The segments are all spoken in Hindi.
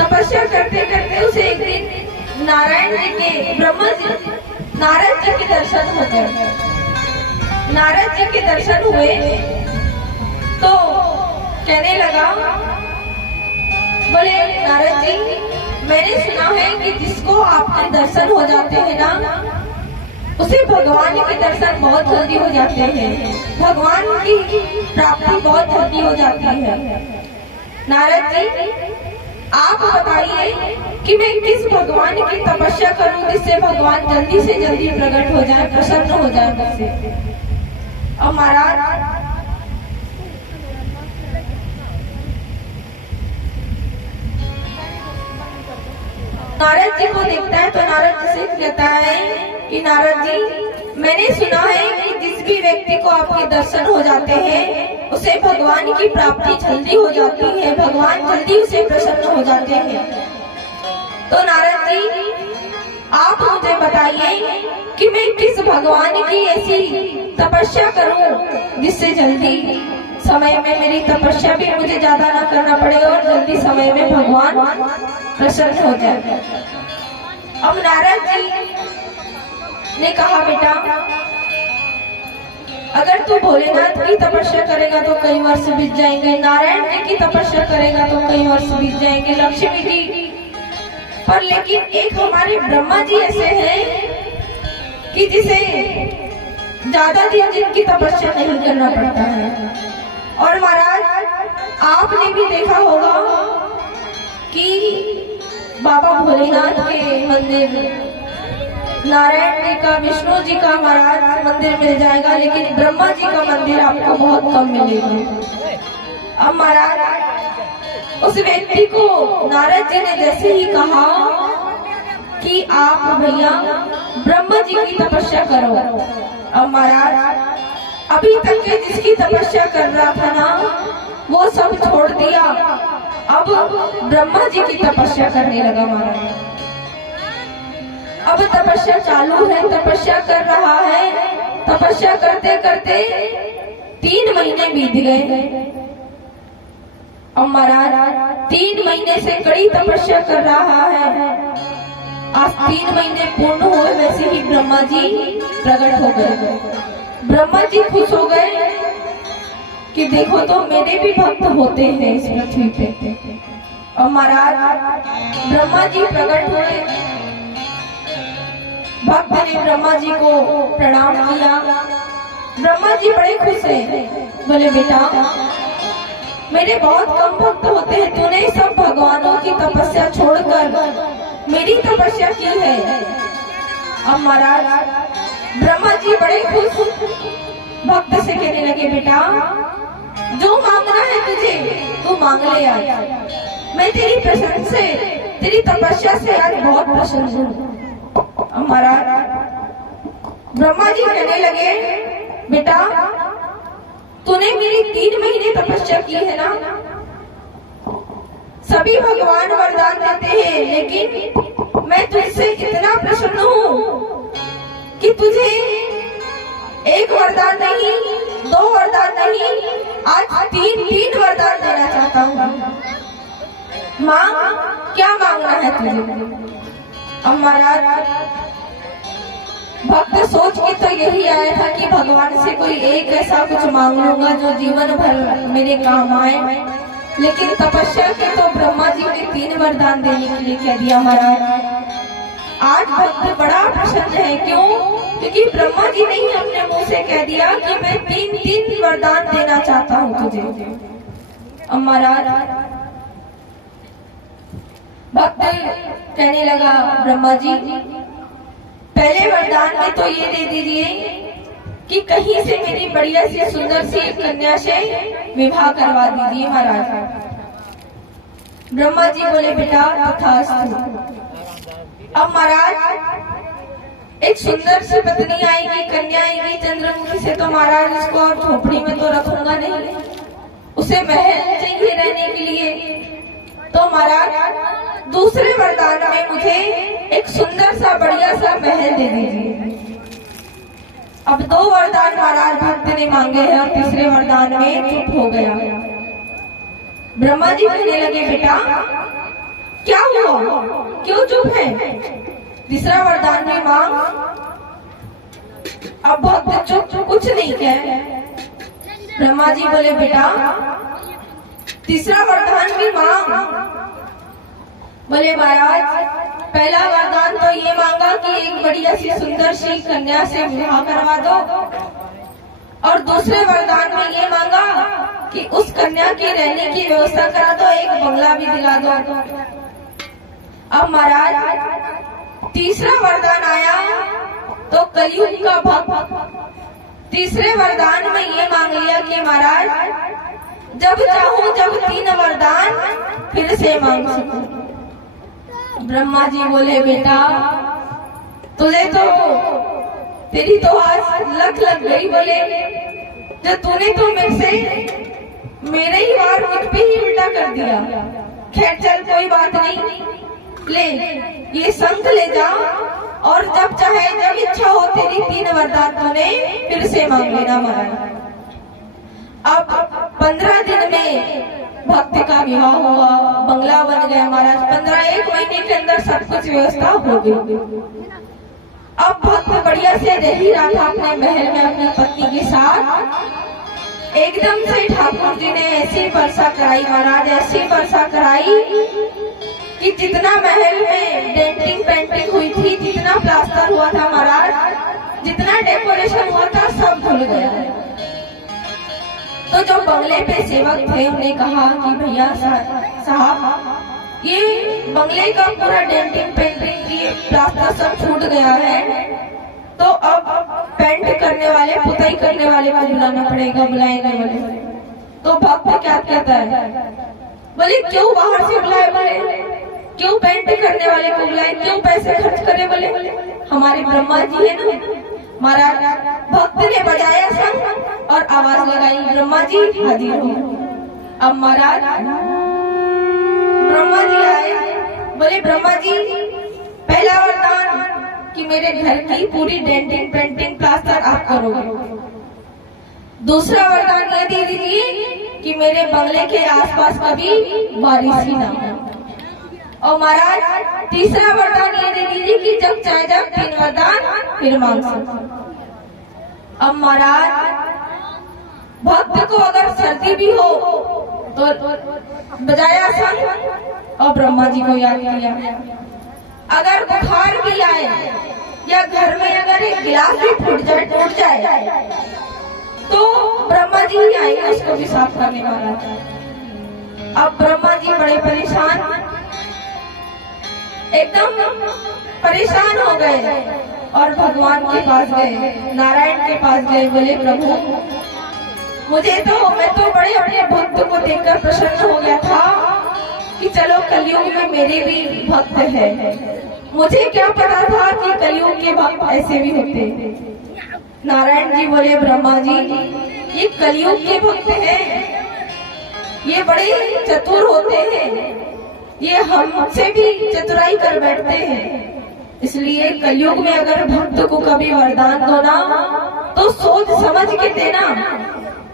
तपस्या करते करते उसे एक दिन नारायण जी के ब्रह्मा जी नारद जी के दर्शन हो गए। नारद जी के दर्शन हुए तो कहने लगा, बोले नारद जी, मैंने सुना है कि जिसको आपके दर्शन हो जाते हैं ना, उसे भगवान के दर्शन बहुत जल्दी हो जाते हैं, भगवान की प्राप्ति बहुत जल्दी हो जाती है। नारद जी, आप बताइए कि मैं किस भगवान की तपस्या करूं जिससे भगवान जल्दी से जल्दी प्रकट हो जाए, प्रसन्न हो जाए मुझसे। और महाराज नारद जी को देखता है तो नारद जी से कहता है कि नारद जी, मैंने सुना है कि जिस भी व्यक्ति को आपके दर्शन हो जाते हैं उसे भगवान की प्राप्ति जल्दी हो जाती है, भगवान जल्दी उसे प्रसन्न हो जाते हैं। तो नारद जी, आप मुझे बताइए कि मैं किस भगवान की ऐसी तपस्या करूं जिससे जल्दी समय में मेरी तपस्या भी मुझे ज्यादा ना करना पड़े और जल्दी समय में भगवान प्रसन्न हो जाए। अब नारद जी ने कहा, बेटा अगर तू भोलेनाथ की तपस्या करेगा तो कई वर्ष बीत जाएंगे, नारायण जी की तपस्या करेगा तो कई वर्ष बीत जाएंगे, लक्ष्मी जी पर, लेकिन एक हमारे ब्रह्मा जी ऐसे हैं कि जिसे ज्यादा दिन जिनकी तपस्या नहीं करना पड़ता है। और महाराज, आपने भी देखा होगा कि बाबा भोलेनाथ के मंदिर में नारायण जी का, विष्णु जी का महाराज मंदिर मिल जाएगा, लेकिन ब्रह्मा जी का मंदिर आपको बहुत कम मिलेगा। अब महाराज, उस व्यक्ति को नारद जी ने जैसे ही कहा कि आप भैया ब्रह्मा जी की तपस्या करो। अब महाराज, अभी तक के जिसकी तपस्या कर रहा था ना, वो सब छोड़ दिया, अब ब्रह्मा जी की तपस्या करने लगा महाराज। अब तपस्या चालू है, तपस्या कर रहा है, तपस्या करते करते 3 महीने बीत गए। अब महाराज 3 महीने से कड़ी तपस्या कर रहा है, आज 3 महीने पूर्ण हुए, वैसे ही ब्रह्मा जी प्रकट हो गए। ब्रह्मा जी खुश हो गए कि देखो तो मेरे भी भक्त होते हैं इस पृथ्वी पे। और महाराज ब्रह्मा जी प्रकट हुए, भक्त ने ब्रह्मा जी को प्रणाम किया। ब्रह्मा जी बड़े खुश हैं, बोले बेटा मेरे बहुत कम भक्त होते हैं, तूने सब भगवानों की तपस्या छोड़कर मेरी तपस्या की है। अब महाराज ब्रह्मा जी बड़े खुश भक्त से कहने लगे, बेटा जो मांगना है तुझे तू मांग ले आज, मैं तेरी प्रसन्न से, तेरी तपस्या से आज बहुत प्रसन्न हूँ। महाराज ब्रह्मा जी कहने लगे, बेटा तूने मेरी 3 महीने तपस्या की है ना, सभी भगवान वरदान देते हैं, लेकिन मैं तुझसे इतना प्रसन्न हूँ कि तुझे 1 वरदान नहीं, 2 वरदान नहीं, आज 3 वरदान देना चाहता हूँ। मांग, क्या मांगना है तुझे? अब महाराज भक्त सोच के तो यही आया था कि भगवान से कोई एक ऐसा कुछ मांग लूंगा जो जीवन भर मेरे काम आए, लेकिन तपस्या के तो ब्रह्मा जी ने 3 वरदान देने के लिए कह दिया। महाराज आज भक्त बड़ा प्रसन्न है, क्यों? क्योंकि ब्रह्मा जी ने ही अपने मुंह से कह दिया कि मैं 3 वरदान देना चाहता हूँ तुझे। अब महाराज भक्त कहने लगा, ब्रह्मा जी पहले वरदान में तो ये दे दीजिए कि कहीं से मेरी बढ़िया सी सुंदर सी एक कन्या से विवाह करवा दीजिए। महाराज ब्रह्मा जी बोले, बेटा तथास्तु। अब महाराज एक सुंदर सी पत्नी आएगी, कन्या आएगी चंद्रमुखी से, तो महाराज उसको और झोपड़ी में तो रखूंगा नहीं, उसे महल चाहिए रहने के लिए। तो महाराज दूसरे वरदान में मुझे एक सुंदर सा बढ़िया सा महल दे दीजिए। अब 2 वरदान महाराज भक्त ने मांगे हैं और तीसरे वरदान में चुप हो गया। ब्रह्मा जी कहने लगे, बेटा क्या हुआ, क्यों चुप है? तीसरा वरदान भी मांग। अब भक्त चुप, कुछ नहीं कहे। ब्रह्मा जी बोले बेटा तीसरा वरदान भी मांग। बोले महाराज पहला वरदान तो ये मांगा कि एक बढ़िया सी सुंदर सी कन्या से विवाह करवा दो, और दूसरे वरदान में ये मांगा कि उस कन्या के रहने की व्यवस्था करा दो, एक बंगला भी दिला दो। अब महाराज तीसरा वरदान आया तो कलयुग का भक्त तीसरे वरदान में ये मांग लिया कि महाराज जब चाहूं जब 3 वरदान फिर से मांग सकूं। ब्रह्मा जी बोले बेटा तुझे तो तेरी तो आज लग गई। बोले जो तूने तो मेरे से मेरे ही वार मुझ पे ही उल्टा कर दिया। खैर चल कोई बात नहीं, ले ये शंख ले जा और जब चाहे जब इच्छा हो तेरी 3 वरदान तूने फिर से मांग लेना महाराज। अब 15 दिन में भक्त का विवाह हुआ, बंगला बन गया महाराज। 1 महीने के अंदर सब कुछ व्यवस्था हो गई। अब भक्त बढ़िया से रह ही रहा था अपने महल में अपनी पत्नी के साथ। एकदम से ठाकुर जी ने ऐसी वर्षा कराई महाराज, ऐसी वर्षा कराई कि जितना महल में डेंटिंग पेंटिंग हुई थी, जितना प्लास्टर हुआ था महाराज, जितना डेकोरेशन हुआ था सब धुल गया। तो जो बंगले पे सेवक थे उन्हें कहा कि भैया साहब ये बंगले का पूरा डेंटिंग पेंटिंग ये प्लास्टर सब छूट गया है, तो अब पेंट करने वाले पुताई करने वाले को बुलाना पड़ेगा, बुलाएंगे बोले। तो भक्त क्या कहता है? बोले क्यों बाहर से बुलाए? बोले क्यों पेंट करने वाले को बुलाए, क्यों पैसे खर्च करे? बोले हमारे ब्रह्मा जी है ना महाराज। भक्त ने बजाया शंख और आवाज लगाई ब्रह्मा जी हाजिर हो। अब महाराज ब्रह्मा जी आए। बोले ब्रह्मा जी पहला वरदान कि मेरे घर की पूरी डेंटिंग पेंटिंग प्लास्टर आप करोगे। दूसरा वरदान ये दे दीजिए कि मेरे बंगले के आसपास कभी बारिश ही ना हो। और महाराज तीसरा वरदान ये दे दीजिए कि जब चाहे जब 3 वरदान फिर मांग सकते। अब महाराज भक्त को अगर सर्दी भी हो तो बजाया शंख और ब्रह्मा जी को याद किया। अगर बुखार भी आए या घर में अगर एक गिलास भी टूट जाए तो ब्रह्मा जी ही आएंगे उसको भी साफ करने वाला। अब ब्रह्मा जी बड़े परेशान, एकदम परेशान हो गए और भगवान के पास गए, नारायण के पास गए। बोले प्रभु मैं तो बड़े अपने भक्त को देखकर प्रसन्न हो गया था कि चलो कलयुग में मेरे भी भक्त है। मुझे क्या पता था कि कलयुग के भक्त ऐसे भी होते। नारायण जी बोले ब्रह्मा जी ये कलयुग के भक्त हैं, ये बड़े चतुर होते हैं, ये हमसे भी चतुराई कर बैठते हैं। इसलिए कलयुग में अगर भक्त को कभी वरदान दो ना तो सोच समझ के देना,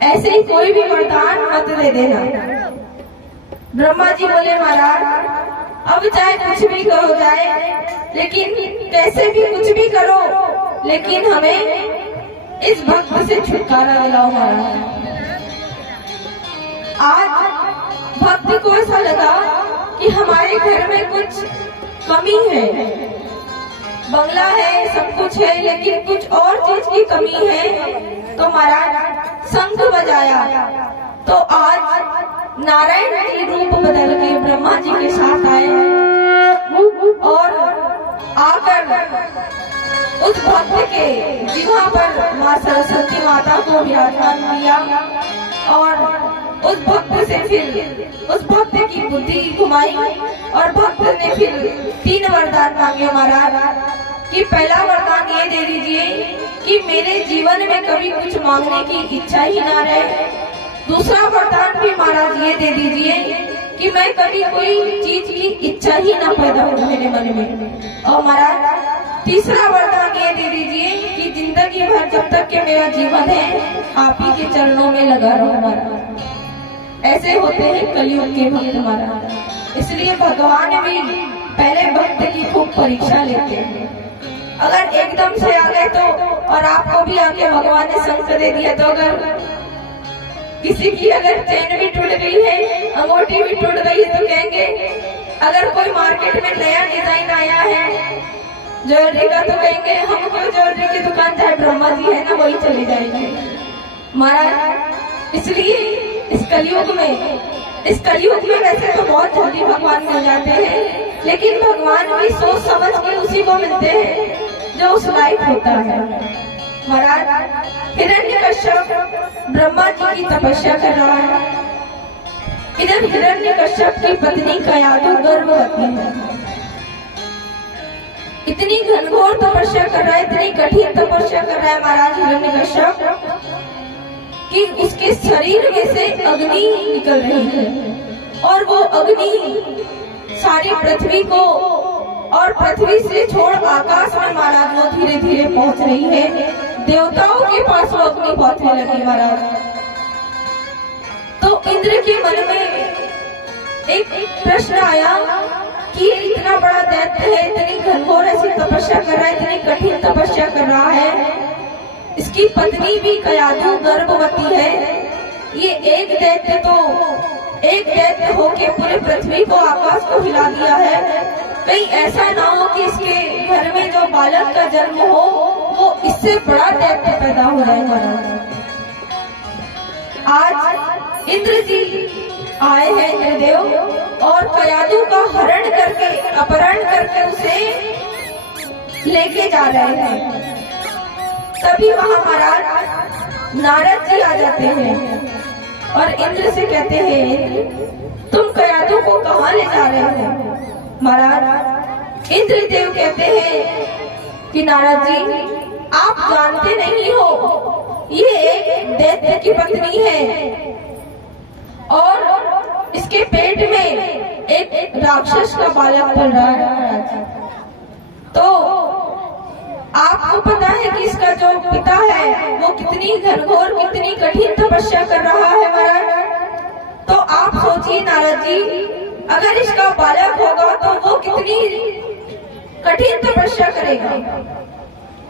ऐसे ही कोई भी वरदान मत दे देना। ब्रह्मा जी बोले महाराज अब चाहे कुछ भी हो जाए, लेकिन कैसे भी कुछ भी करो, लेकिन हमें इस भक्त से छुटकारा दिलाओ महाराज। आज भक्त को ऐसा लगा कि हमारे घर में कुछ कमी है, बंगला है सब कुछ है लेकिन कुछ और चीज की कमी है। तो महाराज शंख बजाया तो आज नारायण जी रूप बदल के ब्रह्मा जी के साथ आए और आकर उस भक्त के जिह्वा पर माँ सरस्वती माता को विराजमान किया और उस भक्त से फिर उस भक्त की बुद्धि घुमाई और भक्त ने फिर 3 वरदान मांगे महाराज कि पहला वरदान ये दे दीजिए कि मेरे जीवन में कभी कुछ मांगने की इच्छा ही ना रहे। दूसरा वरदान भी महाराज ये दे दीजिए कि मैं कभी कोई चीज की इच्छा ही ना पैदा हो मेरे मन में। और महाराज तीसरा वरदान ये दे दीजिए कि जिंदगी भर जब तक के मेरा जीवन है आप ही के चरणों में लगा रहूं महाराज। ऐसे होते हैं कलयुग के भक्त महाराज। इसलिए भगवान भी पहले भक्त की खूब परीक्षा लेते हैं। अगर एकदम से आ गए तो, और आपको भी आके भगवान ने संकट दे दिया तो, अगर किसी की अगर चेन भी टूट गई है, अंगूठी भी टूट गई है, तो कहेंगे, अगर कोई मार्केट में नया डिजाइन आया है ज्वेलरी का, तो कहेंगे हमको ज्वेलरी की दुकान चाहे ब्रह्मा जी है ना वही चले जाएंगे महाराज। इसलिए इस कलयुग में वैसे तो बहुत जल्दी भगवान मिल जाते हैं, लेकिन भगवान भी सोच समझ के उसी को मिलते हैं जो उस लायक होता है। महाराज हिरण्यकश्यप ब्रह्मा जी की तपस्या कर रहा है। इधर हिरण्यकश्यप की पत्नी कयाधु गर्भवती है। इतनी घनघोर तपस्या कर रहा है, इतनी कठिन तपस्या कर रहा है महाराज हिरण्यकश्यप कि उसके शरीर में से अग्नि निकल रही है, और वो अग्नि सारी पृथ्वी को और पृथ्वी से छोड़ आकाश में महाराज वो धीरे धीरे पहुंच रही है। देवताओं के पास वो अग्नि पहुंचने लगी महाराज। तो इंद्र के मन में एक प्रश्न आया कि इतना बड़ा दैत्य है, इतनी घनघोर ऐसी तपस्या कर रहा है, इतनी कठिन तपस्या कर रहा है, इसकी पत्नी भी कयाधु गर्भवती है, ये एक दैत्य होके पूरे पृथ्वी को आकाश को हिला दिया है। कहीं ऐसा ना हो कि इसके घर में जो बालक का जन्म हो वो इससे बड़ा दैत्य पैदा हो जाए महाराज। आज इंद्र जी आए हैं, इंद्रदेव, और कयाधु का अपहरण करके उसे लेके जा रहे हैं। तभी वहां महाराज नारद जी आ जाते हैं और इंद्र से कहते हैं, तुम कयाधु को कहाँ ले जा रहे हो? महाराज इंद्रदेव कहते हैं कि नारद जी आप जानते नहीं हो, ये एक दैत्य की पत्नी है और इसके पेट में एक राक्षस का बालक पल रहा है महाराज। तो आपको पता है कि इसका जो पिता है वो कितनी घनघोर कितनी कठिन तपस्या कर रहा है महाराज। तो आप सोचिए नारद जी, अगर इसका बालक होगा तो वो कितनी कठिन तपस्या करेगा।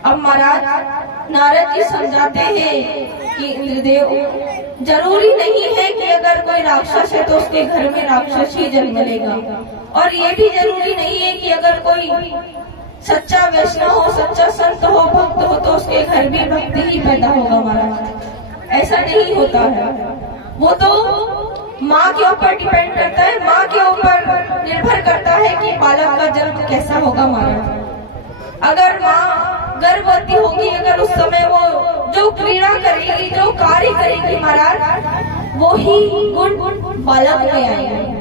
अब महाराज नारद जी समझाते हैं कि इंद्रदेव, जरूरी नहीं है कि अगर कोई राक्षस है तो उसके घर में राक्षस ही जन्म लेगा, और ये भी जरूरी नहीं है कि अगर कोई सच्चा वैष्णव हो, सच्चा संत हो, भक्त हो तो उसके घर भी भक्ति ही पैदा होगा महाराज। ऐसा नहीं होता है, वो तो माँ के ऊपर डिपेंड करता है, माँ के ऊपर निर्भर करता है कि बालक का जन्म कैसा होगा महाराज। अगर माँ गर्भवती होगी, अगर उस समय वो जो क्रीड़ा करेगी, जो कार्य करेगी महाराज, वो ही गुण बालक में आएगा।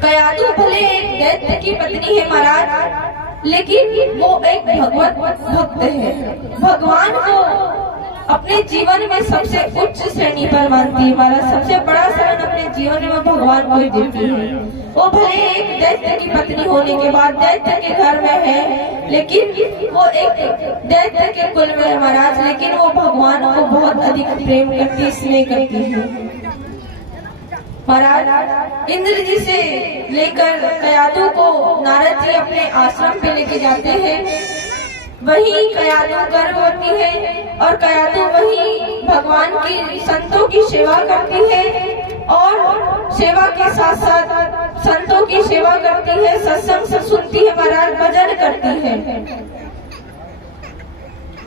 कयाधु भले एक दैत्य की पत्नी है महाराज, लेकिन वो एक भगवत भक्त है, भगवान को अपने जीवन में सबसे उच्च श्रेणी पर मानती है महाराज। सबसे बड़ा शरण अपने जीवन में भगवान को ही देती है। वो भले एक दैत्य की पत्नी होने के बाद दैत्य के घर में है, लेकिन वो एक दैत्य के कुल में है महाराज, लेकिन वो भगवान को बहुत अधिक प्रेम करती, स्नेह करती है महाराज। इंद्र जी से लेकर कयाधु को नारद जी अपने आश्रम पे लेके जाते हैं। वही कयाधु गर्भवती है और कयाधु वही भगवान की संतों की सेवा करती है, और सेवा के साथ साथ संतों की सेवा करती है, सत्संग सुनती है महाराज, भजन करती है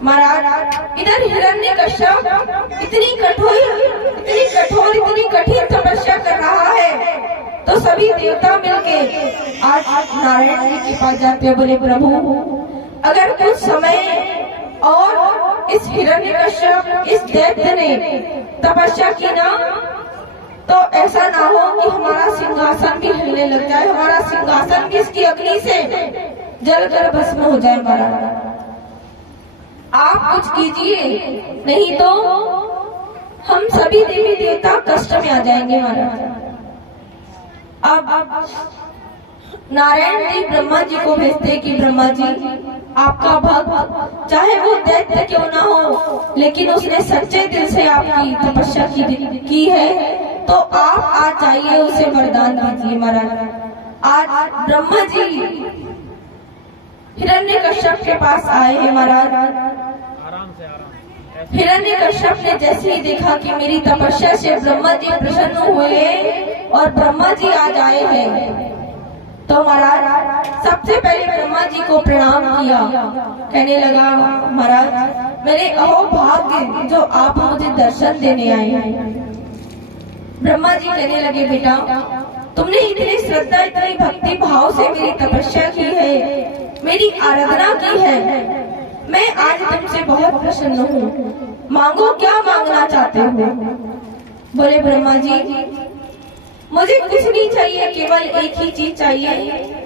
महाराज। इधर हिरण्यकश्यप इतनी कठिन तपस्या कर रहा है, तो सभी देवता मिलके आज नारायण जी के पास जाते हैं, बोले प्रभु अगर कुछ समय और इस हिरण्यकश्यप इस दैत्य ने तपस्या की ना, तो ऐसा ना हो कि हमारा सिंहासन भी हिलने लग जाए, हमारा सिंहासन भी इसकी अग्नि से जलकर भस्म हो जाए महाराज। आप कुछ कीजिए, नहीं तो हम सभी देवी देवता कष्ट में आ जाएंगे महाराज। अब नारायण जी ब्रह्मा जी को भेजते कि ब्रह्मा जी आपका भक्त चाहे वो दैत्य क्यों ना हो, लेकिन उसने सच्चे दिल से आपकी तपस्या की है, तो आप आज जाइए उसे वरदान दीजिए महाराज। आज ब्रह्मा जी हिरण्यकश्यप के पास आए हैं महाराज। हिरण्यकश्यप ने जैसे ही देखा कि मेरी तपस्या से ब्रह्मा जी प्रसन्न हुए और ब्रह्मा जी आज आए हैं, तो महाराज सबसे पहले ब्रह्मा जी को प्रणाम किया। कहने लगा, महाराज मेरे अहोभाग्य जो आप मुझे दर्शन देने आए हैं। ब्रह्मा जी कहने लगे, बेटा तुमने इतनी श्रद्धा इतनी भक्ति भाव से मेरी तपस्या की है, मेरी आराधना की है, मैं आज तुमसे बहुत प्रसन्न हूँ। मांगो, क्या मांगना चाहते हो? बोले ब्रह्मा जी, मुझे कुछ नहीं चाहिए, केवल एक ही चीज चाहिए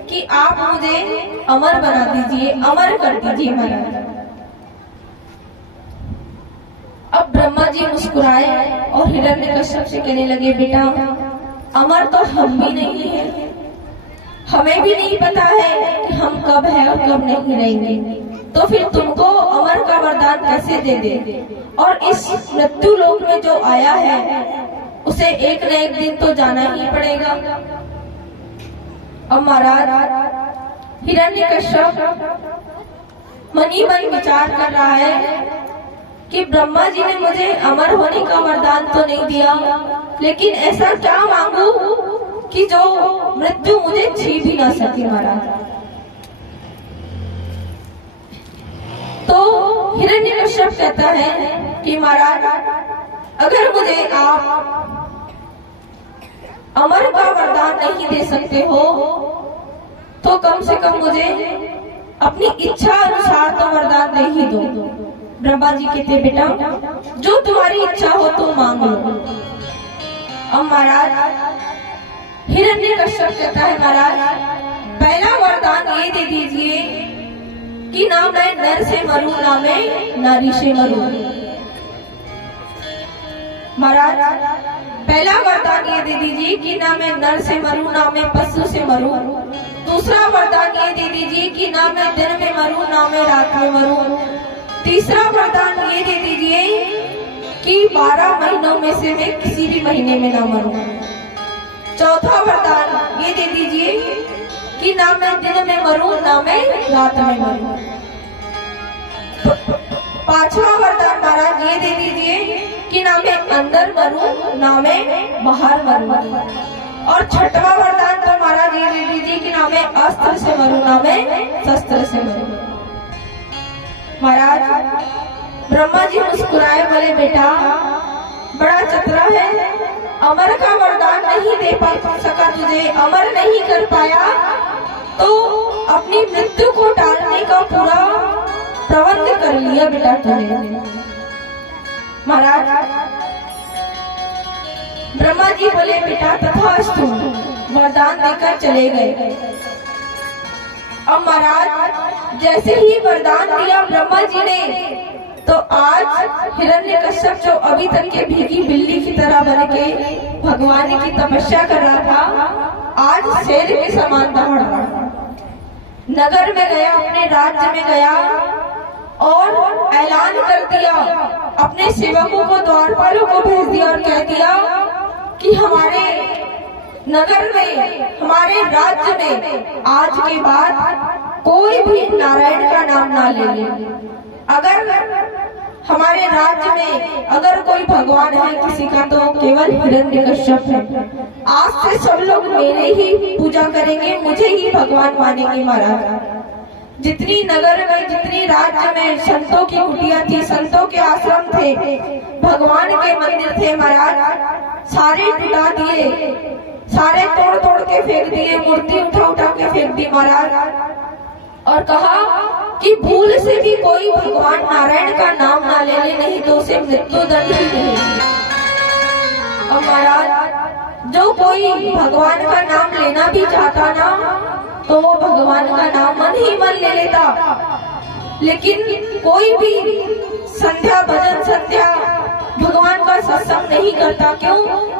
कि आप मुझे अमर बना दीजिए, अमर कर दीजिए महाराज। अब ब्रह्मा जी मुस्कुराए और हिरण्यकश्यप से कहने लगे, बेटा अमर तो हम भी नहीं है, हमें भी नहीं पता है कि हम कब है और कब नहीं रहेंगे, तो फिर तुमको अमर का वरदान कैसे दे दे? और इस मृत्यु लोक में जो आया है उसे एक न एक दिन तो जाना ही पड़ेगा। अब महाराज हिरण्यकश्यप मनी मन विचार कर रहा है कि ब्रह्मा जी ने मुझे अमर होने का वरदान तो नहीं दिया, लेकिन ऐसा क्या मांगू कि जो मृत्यु मुझे छीन भी ना सके महाराज। तो हिरण्यकश्यप कहता है कि महाराज अगर मुझे आप अमर का वरदान नहीं दे सकते हो तो कम से कम मुझे अपनी इच्छा अनुसार तो वरदान दे ही दो। ब्रह्मा जी कहते, बेटा जो तुम्हारी इच्छा हो तुम मांग लो। अब महाराज हिरण्यकश्यप कहता है, महाराज पहला वरदान ये दे दीजिए कि ना मैं नर से मरूं, ना मैं नारी से मरूं। महाराज पहला वरदान ये दे दीजिए कि ना मैं नर से मरूं, ना मैं पशु से मरूं। दूसरा वरदान ये दे दीजिए कि ना मैं दिन में मरूं, ना मैं रात में मरूं। तीसरा वरदान ये दे दीजिए कि 12 महीनों में से मैं किसी भी महीने में ना मरूं। चौथा वरदान ये दे दीजिए कि ना मैं दिन में मरूं, ना मैं रात में मरूं। पांचवा वरदान महाराज ये दे दीजिए कि ना मैं अंदर मरूं, ना मैं बाहर मरूं। और छठवां वरदान तो महाराज ये दे दीजिए कि ना मैं अस्त्र से मरूं, ना मैं शस्त्र से मरूं। महाराज ब्रह्मा जी मुस्कुराए, बोले बेटा बड़ा चतुरा है, अमर का वरदान नहीं दे सका तुझे, अमर नहीं कर पाया, तो अपनी मृत्यु को टालने का पूरा प्रबंध कर लिया बेटा तूने। महाराज ब्रह्मा जी बोले, बेटा तथास्तु, वरदान देकर चले गए। अब महाराज जैसे ही वरदान दिया ब्रह्मा जी ने, तो आज हिरण्यकश्यप जो अभी तक के भीगी बिल्ली की तरह बन के भगवान की तपस्या कर रहा था, आज शेर के समान दौड़ा। नगर में गया, अपने राज्य में गया और ऐलान कर दिया, अपने सेवकों को, द्वारपालों को भेज दिया और कह दिया कि हमारे नगर में, हमारे राज्य में आज के बाद कोई भी नारायण का नाम ना ले ले। अगर हमारे राज्य में अगर कोई भगवान है किसी का, तो केवल हिरण्यकश्यप है। आज से सब लोग मेरे ही पूजा करेंगे, मुझे ही भगवान मानेंगे। महाराज जितनी नगर में, जितनी राज्य में संतों की कुटिया थी, संतों के आश्रम थे, भगवान के मंदिर थे, महाराज सारे टुटा दिए, सारे तोड़ तोड़ के फेंक दिए, मूर्ति उठा उठा के फेंक दी महाराज। और कहा कि भूल से भी कोई भगवान नारायण का नाम ना ले ले, नहीं तो उसे मृत्यु दंड ही मिलेगी। और महाराज जो कोई भगवान का नाम लेना भी चाहता ना, तो वो भगवान का नाम मन ही मन ले लेता, लेकिन कोई भी संध्या भजन संध्या भगवान का सत्संग नहीं करता। क्यों?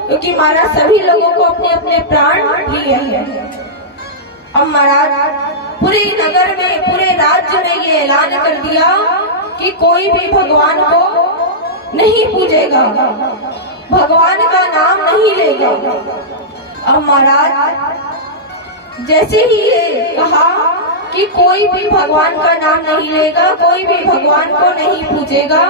क्योंकि महाराज सभी लोगों को अपने अपने प्राण प्रिय है। अब महाराज पूरे नगर में, पूरे राज्य में ये ऐलान कर दिया कि कोई भी भगवान को नहीं पूजेगा। भगवान का नाम नहीं लेगा। अब महाराज जैसे ही ये कहा कि कोई भी भगवान का नाम नहीं लेगा, कोई भी भगवान को नहीं पूजेगा,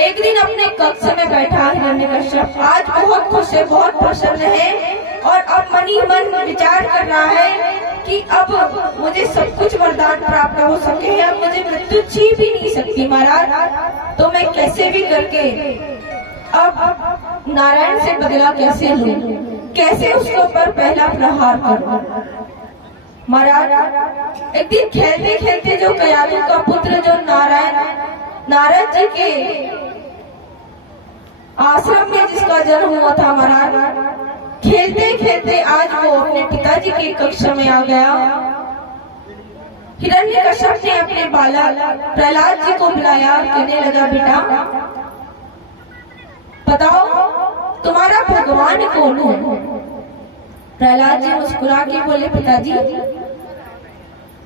एक दिन अपने कक्ष में बैठा हिरण्यकश्यप आज बहुत खुश है, बहुत प्रसन्न है और अब मन ही मन विचार कर रहा है कि अब मुझे सब कुछ वरदान प्राप्त हो सके, अब मुझे मृत्यु छी भी नहीं सकती महाराज, तो मैं कैसे भी करके अब नारायण से बदला कैसे लूं, कैसे उसके ऊपर पहला प्रहार करूं। महाराज एक दिन खेलते खेलते जो कयाधु का पुत्र जो नारद जी के आश्रम में जिसका जन्म हुआ था महाराज, खेलते खेलते आज वो अपने पिताजी के कक्ष में आ गया। हिरण्यकश्यप ने अपने बालक प्रहलाद जी को बुलाया, कहने लगा बेटा बताओ तुम्हारा भगवान कौन है। प्रहलाद जी मुस्कुरा के बोले पिताजी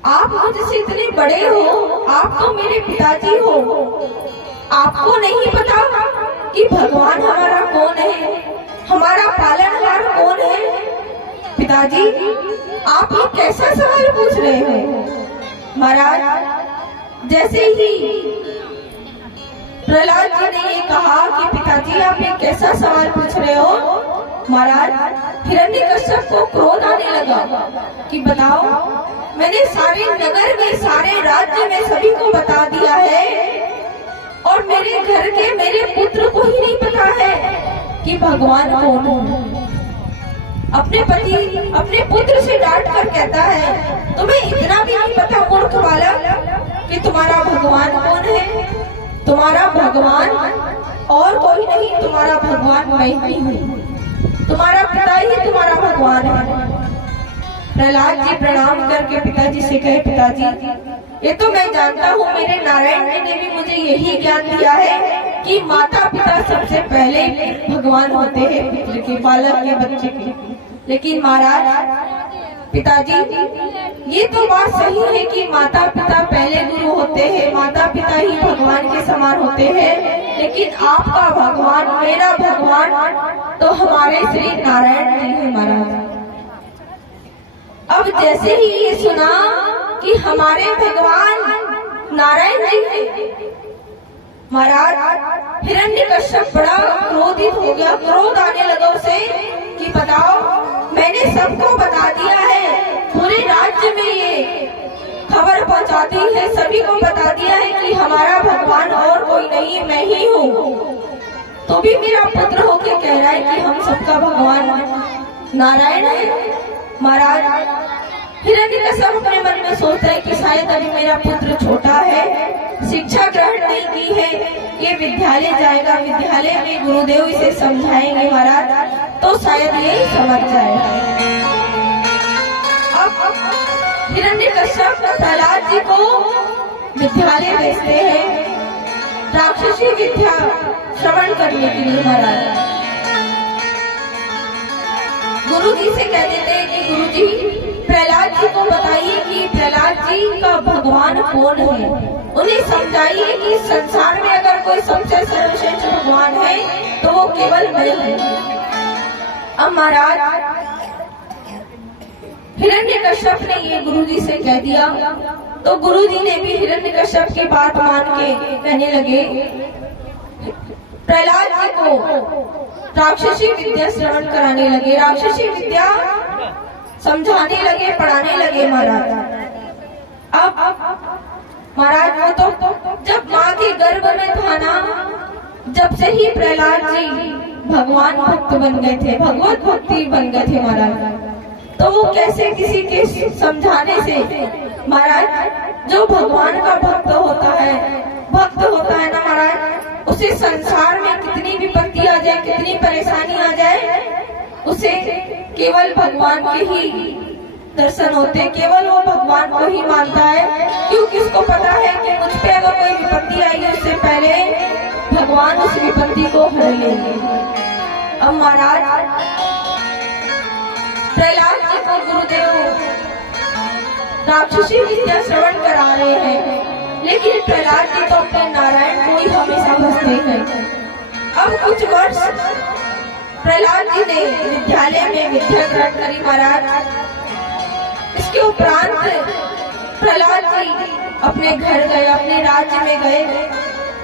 आप मुझसे इतने बड़े हो, आप तो मेरे पिताजी हो, आपको नहीं पता कि भगवान हमारा कौन है, हमारा पालनहार कौन है। पिताजी आप ये कैसा सवाल पूछ रहे हैं। महाराज जैसे ही प्रहलाद जी ने ये कहा कि पिताजी आप ये कैसा सवाल पूछ रहे हो, महाराज हिरण्यकश्यप को क्रोध आने लगा कि बताओ मैंने सारे नगर में, सारे राज्य में सभी को बता दिया है और मेरे घर के मेरे पुत्र को ही नहीं पता है कि भगवान कौन है। अपने पति अपने पुत्र से डांट कर कहता है तुम्हें इतना भी नहीं पता मूर्ख बालक कि तुम्हारा भगवान कौन है। तुम्हारा भगवान और कोई नहीं, तुम्हारा भगवान मैं ही हूँ, तुम्हारा पिता ही तुम्हारा भगवान है। प्रहलाद जी प्रणाम करके पिताजी से कहे पिताजी ये तो मैं जानता हूँ, मेरे नारायण जी ने भी मुझे यही ज्ञान दिया है कि माता पिता सबसे पहले भगवान होते हैं पुत्र के, बालक के, बच्चे के। लेकिन महाराज पिताजी ये तो बात सही है कि माता पिता पहले गुरु होते हैं, माता पिता ही भगवान के समान होते हैं, लेकिन आपका भगवान, मेरा भगवान तो हमारे श्री नारायण जी हैं महाराज। अब जैसे ही ये सुना कि हमारे भगवान नारायण जी हैं, महाराज हिरण्यकश्यप बड़ा क्रोधित हो गया, क्रोध आने लगा उसे कि बताओ मैंने सबको बता दिया है, पूरे राज्य में ये खबर पहुंचाती है, सभी को बता दिया है कि हमारा भगवान और कोई नहीं मैं ही हूँ, तो भी मेरा पुत्र होके कह रहा है कि हम सबका भगवान नारायण है। महाराज हिरण्यकश्यप अपने मन में सोचता है कि शायद अभी मेरा पुत्र छोटा है, शिक्षा ग्रहण नहीं की है, ये विद्यालय जाएगा, विद्यालय में गुरुदेव इसे समझाएंगे महाराज तो शायद ये समझ जाएगा। अब हिरण्यकश्यप प्रहलाद जी को विद्यालय भेजते हैं राक्षसी विद्या श्रवण करने के लिए। महाराज गुरु जी से कह देते हैं कि गुरु जी प्रहलाद जी को बताइए कि प्रहलाद जी का भगवान कौन है, उन्हें समझाइए कि संसार में अगर कोई सबसे सर्वश्रेष्ठ भगवान है तो वो केवल मैं हूँ। अब महाराज हिरण्यकश्यप ने ये गुरुजी से कह दिया तो गुरुजी ने भी हिरण्यकश्यप की बात मान के कहने लगे, प्रहलाद जी को राक्षसी विद्या श्रवण कराने लगे, राक्षसी विद्या समझाने लगे, पढ़ाने लगे। महाराज अब महाराज वो तो जब माँ के गर्भ में था ना, जब से ही प्रहलाद जी भगवान भक्त बन गए थे, भगवत भक्ति बन गए थे महाराज। तो वो कैसे किसी के समझाने से, महाराज जो भगवान का भक्त होता है ना महाराज, उसे संसार में कितनी विपत्ति आ जाए, कितनी परेशानी आ जाए, उसे केवल भगवान के ही दर्शन होते, केवल वो भगवान को ही मानता है, क्योंकि उसको पता है कि मुझ पे अगर कोई विपत्ति आई उससे पहले भगवान उस विपत्ति को हर लेंगे। अब महाराज प्रहलाद जी को गुरुदेव राक्षसी विद्या श्रवण करा रहे हैं, लेकिन प्रहलाद जी तो अपने नारायण को ही हमेशा भजते हैं। अब कुछ वर्ष प्रहलाद जी ने विद्यालय में विद्या ग्रहण करी महाराज। इसके उपरांत प्रहलाद जी अपने घर गए, अपने राज्य में गए।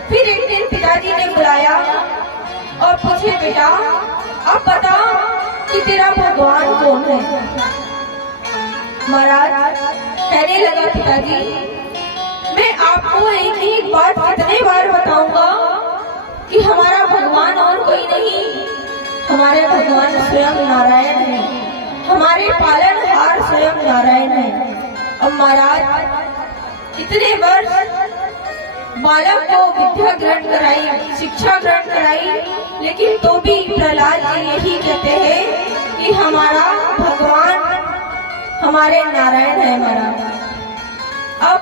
फिर एक दिन पिताजी ने बुलाया और पूछे, बेटा अब बता कि तेरा भगवान कौन है। महाराज कहने लगा, पिताजी मैं आपको एक बात कितने बार बताऊंगा कि हमारा भगवान और कोई नहीं, हमारे भगवान स्वयं नारायण है, हमारे पालनहार स्वयं नारायण है। अब महाराज इतने वर्ष बालक को विद्या ग्रहण कराई, शिक्षा ग्रहण कराई, लेकिन तो भी प्रहलाद जी यही कहते हैं कि हमारा भगवान हमारे नारायण है महाराज। अब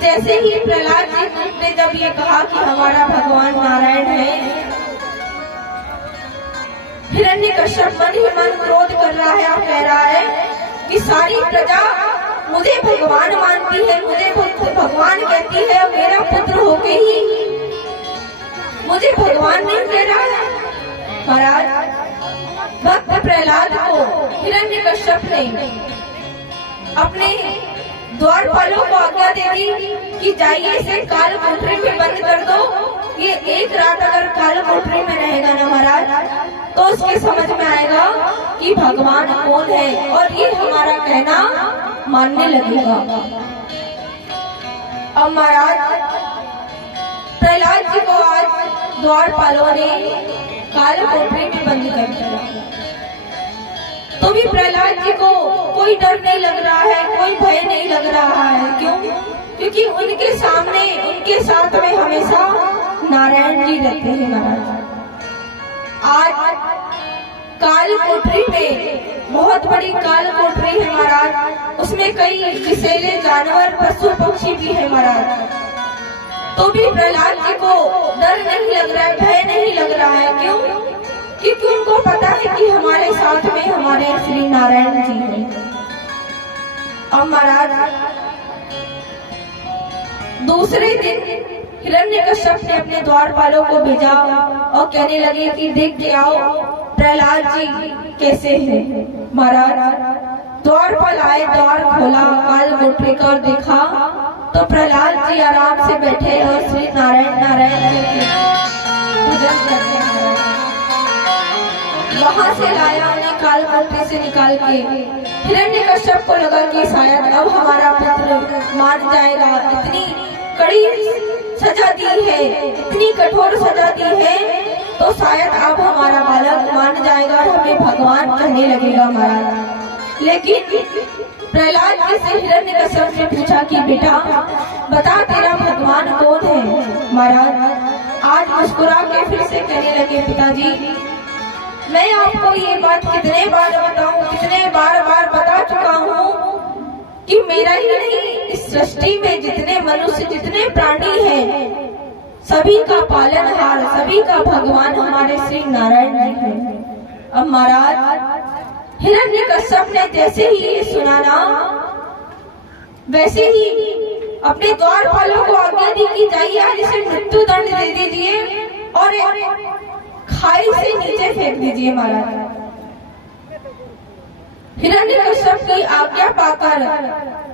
जैसे ही प्रहलाद जी ने जब ये कहा कि हमारा भगवान नारायण है, हिरण्यकश्यप मन ही मन क्रोध कर रहा है और कह रहा है कि सारी प्रजा मुझे भगवान मानती है, मुझे भगवान कहती है, और मेरा पुत्र होके ही मुझे भगवान नहीं कह रहा है। महाराज भक्त प्रहलाद को हिरण्यकश्यप ने अपने द्वारपालों को आज्ञा दे दी कि जाइए इसे काल कोठरी में बंद कर दो। ये एक रात अगर काल कोठरी में रहेगा ना महाराज तो उसके समझ में आएगा कि भगवान कौन है और ये हमारा कहना मानने लगेगा। अब महाराज प्रहलाद जी को आज द्वारपालों ने काल कोठरी में बंद कर दिया। तो भी प्रहलाद जी को कोई डर नहीं लग रहा है, कोई भय नहीं लग रहा है। क्यों? क्योंकि उनके सामने, उनके साथ में हमेशा नारायण जी रहते हैं महाराज। आज काल कोठरी में बहुत बड़ी काल कोठरी है महाराज, उसमें कई विषैले जानवर, पशु पक्षी भी है महाराज। तो भी प्रहलाद जी को डर नहीं लग रहा है, भय नहीं लग रहा है। क्यों? क्योंकि उनको पता है कि हमारे साथ में हमारे श्री नारायण जी हैं। अब महाराज दूसरे दिन हिरण्यकश्यप ने अपने द्वारपालों को भेजा और कहने लगे कि देख के आओ प्रहलाद जी कैसे हैं। महाराज द्वारपाल आए, द्वार खोला, काल कोठरी का और देखा तो प्रहलाद जी आराम से बैठे और श्री नारायण नारायण भजन कर रहे हैं। वहां से लाया उन्हें काल कोठरी से निकाल के। हिरण्यकश्यप को लगा कि शायद अब हमारा पुत्र मान जाएगा, इतनी कड़ी सजा दी है, इतनी कठोर सजा दी है, तो शायद अब हमारा बालक मान जाएगा और हमें भगवान कहने लगेगा महाराज। लेकिन प्रहलाद जी से हिरण्यकश्यप ने पूछा कि बेटा बता तेरा भगवान कौन है। महाराज आज मुस्कुरा के फिर से कहने लगे, पिताजी मैं आपको ये बात कितने बार बताऊं, कितने बार बता चुका हूँ कि मेरा ही नहीं, इस सृष्टि में जितने मनुष्य, जितने प्राणी हैं, सभी का पालनहार, सभी का भगवान हमारे श्री नारायण जी हैं। अब महाराज हिरण्यकश्यप ने जैसे ही ये सुना ना, वैसे ही अपने द्वारपालों को आज्ञा दी कि जाइए आज इसे मृत्यु दंड दे दीजिए और खाई से नीचे फेंक दीजिए। महाराज हिरण्यकश्यप की आज्ञा पाकर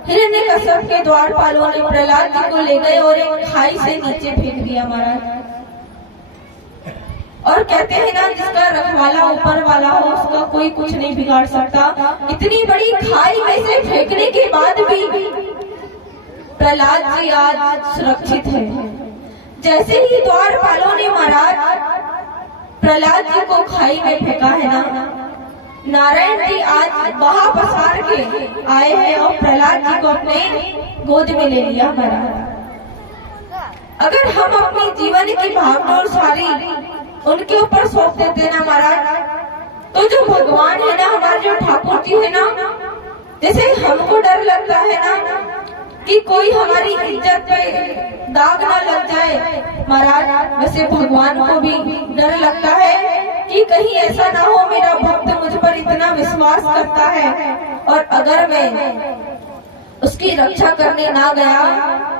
हिरण्यकश्यप के द्वारपालों ने प्रहलाद जी को ले गए और एक खाई से नीचे फेंक दिया महाराज। और कहते हैं ना, जिसका रखवाला ऊपर वाला हो उसका कोई कुछ नहीं बिगाड़ सकता। इतनी बड़ी खाई में से फेंकने के बाद भी प्रहलाद जी आज सुरक्षित है। जैसे ही द्वारपालों ने महाराज प्रहलाद जी को खाई में फेंका है ना, नारायण जी आज बहा पसार के आए हैं और प्रहलाद जी को अपने गोद में ले लिया महाराज। अगर हम अपनी जीवन की भागदौड़ सारी उनके ऊपर सौंप देते ना महाराज, तो जो भगवान है ना, हमारे जो ठाकुर जी है ना, जैसे हमको डर लगता है ना कि कोई हमारी इज्जत पे दाग ना लग जाए महाराज, वैसे भगवान को भी डर लगता है कि कहीं ऐसा ना हो मेरा भक्त मुझ पर इतना विश्वास करता है और अगर मैं उसकी रक्षा करने ना गया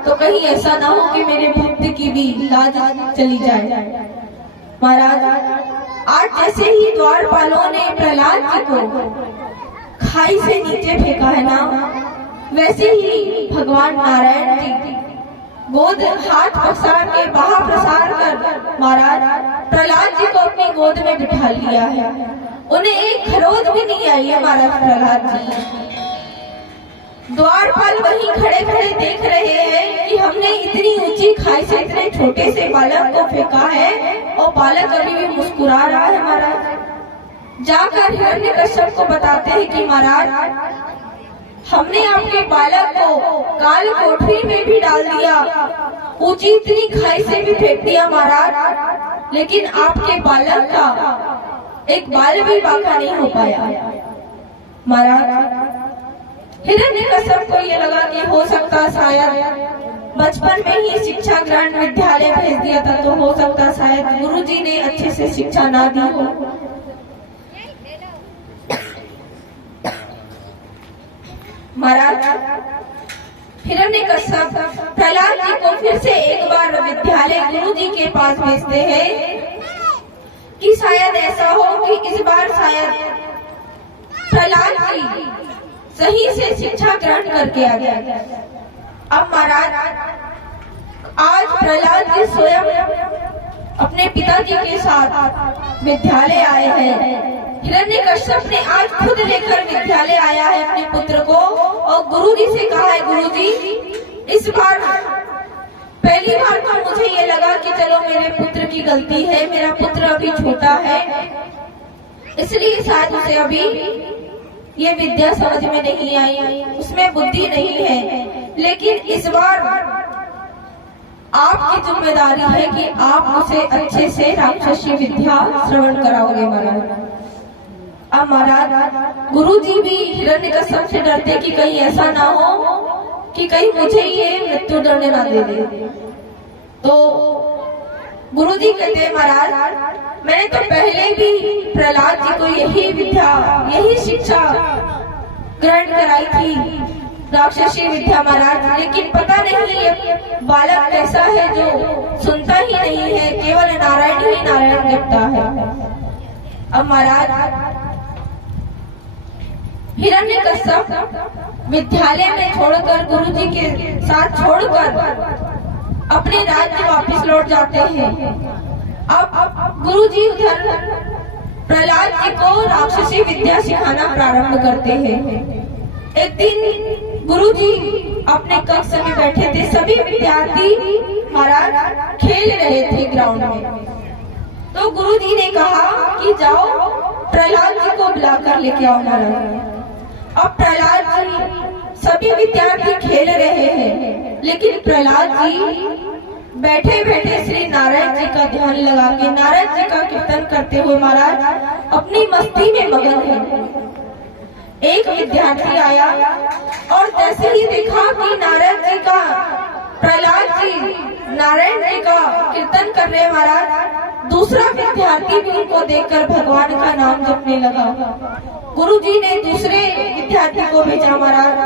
तो कहीं ऐसा ना हो कि मेरे भक्त की भी लाज चली जाए। महाराज, आज जैसे ही द्वारपालों ने प्रहलाद जी को खाई से नीचे फेंका है ना, वैसे ही भगवान नारायण जी गोद हाथ पसार के बाहा प्रसार कर महाराज प्रहलाद जी को अपनी गोद में बिठा लिया है। उन्हें एक खरोद भी नहीं आई है महाराज प्रहलाद जी। द्वारपाल वहीं खड़े खड़े देख रहे हैं कि हमने इतनी ऊंची खाई से इतने छोटे से बालक को फेंका है और बालक अभी भी मुस्कुरा रहा है। महाराज जाकर हिरण्यकश्यप को बताते हैं कि महाराज हमने आपके बालक को काल कोठरी में भी डाल दिया, ऊंची इतनी खाई से भी फेंक दिया महाराज, लेकिन आपके बालक का एक बाल भी बाका नहीं हो पाया। महाराज हिरण्यकश्यप को ये लगा कि हो सकता शायद बचपन में ही शिक्षा ग्रहण विद्यालय भेज दिया था, तो हो सकता शायद गुरुजी ने अच्छे से शिक्षा ना दी हो। महाराज हिरण्यकश्यप प्रहलाद जी को फिर से एक बार विद्यालय गुरुजी के पास भेजते हैं कि शायद ऐसा हो कि इस बार शायद प्रहलाद जी सही से शिक्षा ग्रहण करके आ गया। अब महाराज आज प्रहलाद जी स्वयं अपने पिताजी के साथ विद्यालय आए हैं। हिरण्यकश्यप ने आज खुद लेकर विद्यालय आया है अपने पुत्र को और गुरुजी से कहा है, गुरुजी इस बार पहली बार तो मुझे ये लगा कि चलो मेरे पुत्र की गलती है, मेरा पुत्र अभी छोटा है इसलिए शायद उसे अभी ये विद्या समझ में नहीं आई, उसमें बुद्धि नहीं है, लेकिन इस बार आपकी जिम्मेदारी है कि आप उसे अच्छे से राक्षसी विद्या श्रवण कराओगे। महाराज अब महाराज गुरुजी भी हिरण्यकश्यप से डरते कि कहीं ऐसा ना हो कि कहीं मुझे ये मृत्यु दंड ना दे दे। तो गुरुजी कहते हैं, महाराज मैंने तो पहले भी प्रहलाद जी को यही विद्या यही शिक्षा ग्रहण कराई थी, राक्षसी विद्या महाराज, लेकिन पता नहीं ये बालक कैसा है जो सुनता ही नहीं है, केवल नारायण ही नारायण जपता है। अब महाराज हिरण्यकश्यप विद्यालय में छोड़कर गुरुजी के साथ छोड़कर अपने राज्य वापस लौट जाते हैं। अब गुरुजी उधर प्रहलाद जी को राक्षसी विद्या सिखाना प्रारंभ करते हैं। एक दिन गुरुजी अपने कक्ष में बैठे थे, सभी विद्यार्थी महाराज खेल रहे थे ग्राउंड में। तो गुरुजी ने कहा कि जाओ प्रहलाद जी को बुलाकर लेके आओ महाराज। अब प्रहलाद जी सभी विद्यार्थी खेल रहे हैं, लेकिन प्रहलाद जी बैठे बैठे श्री नारायण जी का ध्यान लगा के नारायण जी का कीर्तन करते हुए महाराज अपनी मस्ती में मगन है। एक विद्यार्थी आया और जैसे ही देखा कि नारायण जी का प्रहलाद जी नारायण जी का कीर्तन कर रहे महाराज, दूसरा विद्यार्थी भी उनको देखकर भगवान का नाम जपने लगा। गुरुजी ने दूसरे विद्यार्थी को भेजा महाराज।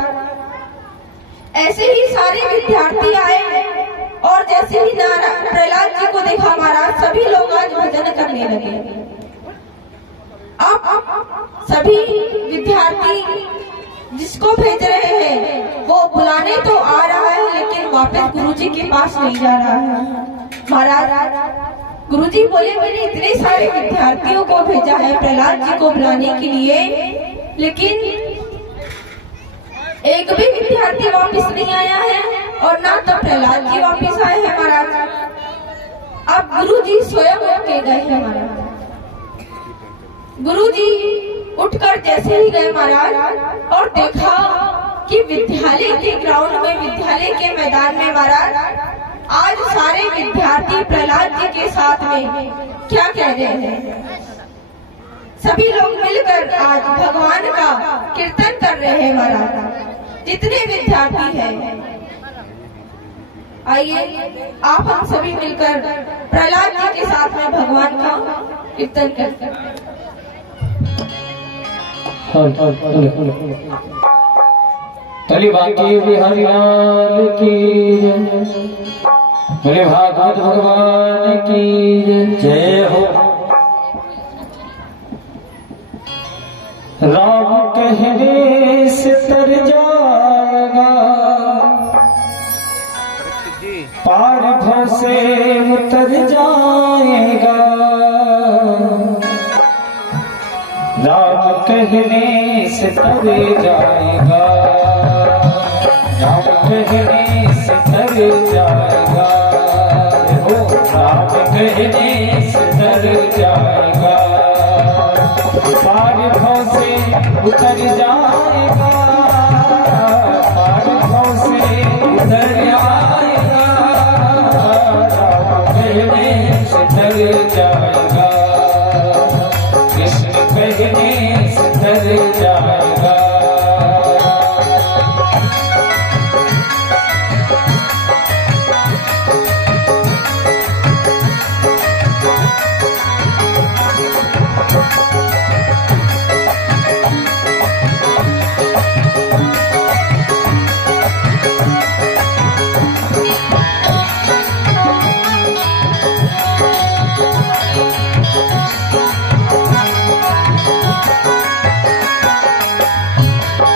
ऐसे ही सारे विद्यार्थी आए और जैसे ही प्रहलाद जी को देखा महाराज, सभी लोग आज भजन करने लगे। अब सभी विद्यार्थी जिसको भेज रहे हैं वो बुलाने तो आ रहा है, लेकिन वापस गुरुजी के पास नहीं जा रहा है। महाराज गुरुजी बोले, मैंने इतने सारे विद्यार्थियों को भेजा है प्रहलाद जी को बुलाने के लिए, लेकिन एक भी विद्यार्थी वापस नहीं आया है और ना तो प्रहलाद जी वापस आए हैं महाराज। अब गुरुजी स्वयं उठ के गए हैं महाराज। गुरुजी उठकर जैसे ही गए महाराज और देखा कि विद्यालय के ग्राउंड में, विद्यालय के मैदान में महाराज आज सारे विद्यार्थी प्रहलाद जी के साथ में क्या कह रहे हैं, सभी लोग मिलकर आज भगवान का कीर्तन कर रहे हैं महाराज, जितने विद्यार्थी हैं। आइए आप हम सभी मिलकर प्रहलाद जी के साथ में भगवान का कीर्तन करते हैं। तली बाकी बिहारी लाल की, बोले भागवत भगवान की जय हो। कहने से तर जाएगा, पार भव से उतर जाएगा। राम कहने से तर जाएगा, राम कहने से तर जाएगा, राम कहने से तर जाएगा, पार भव से उतर जाएगा, पार भव से उतर जाएगा। राम कहने से तर जाएगा, कृष्ण कहने से तर जाएगा।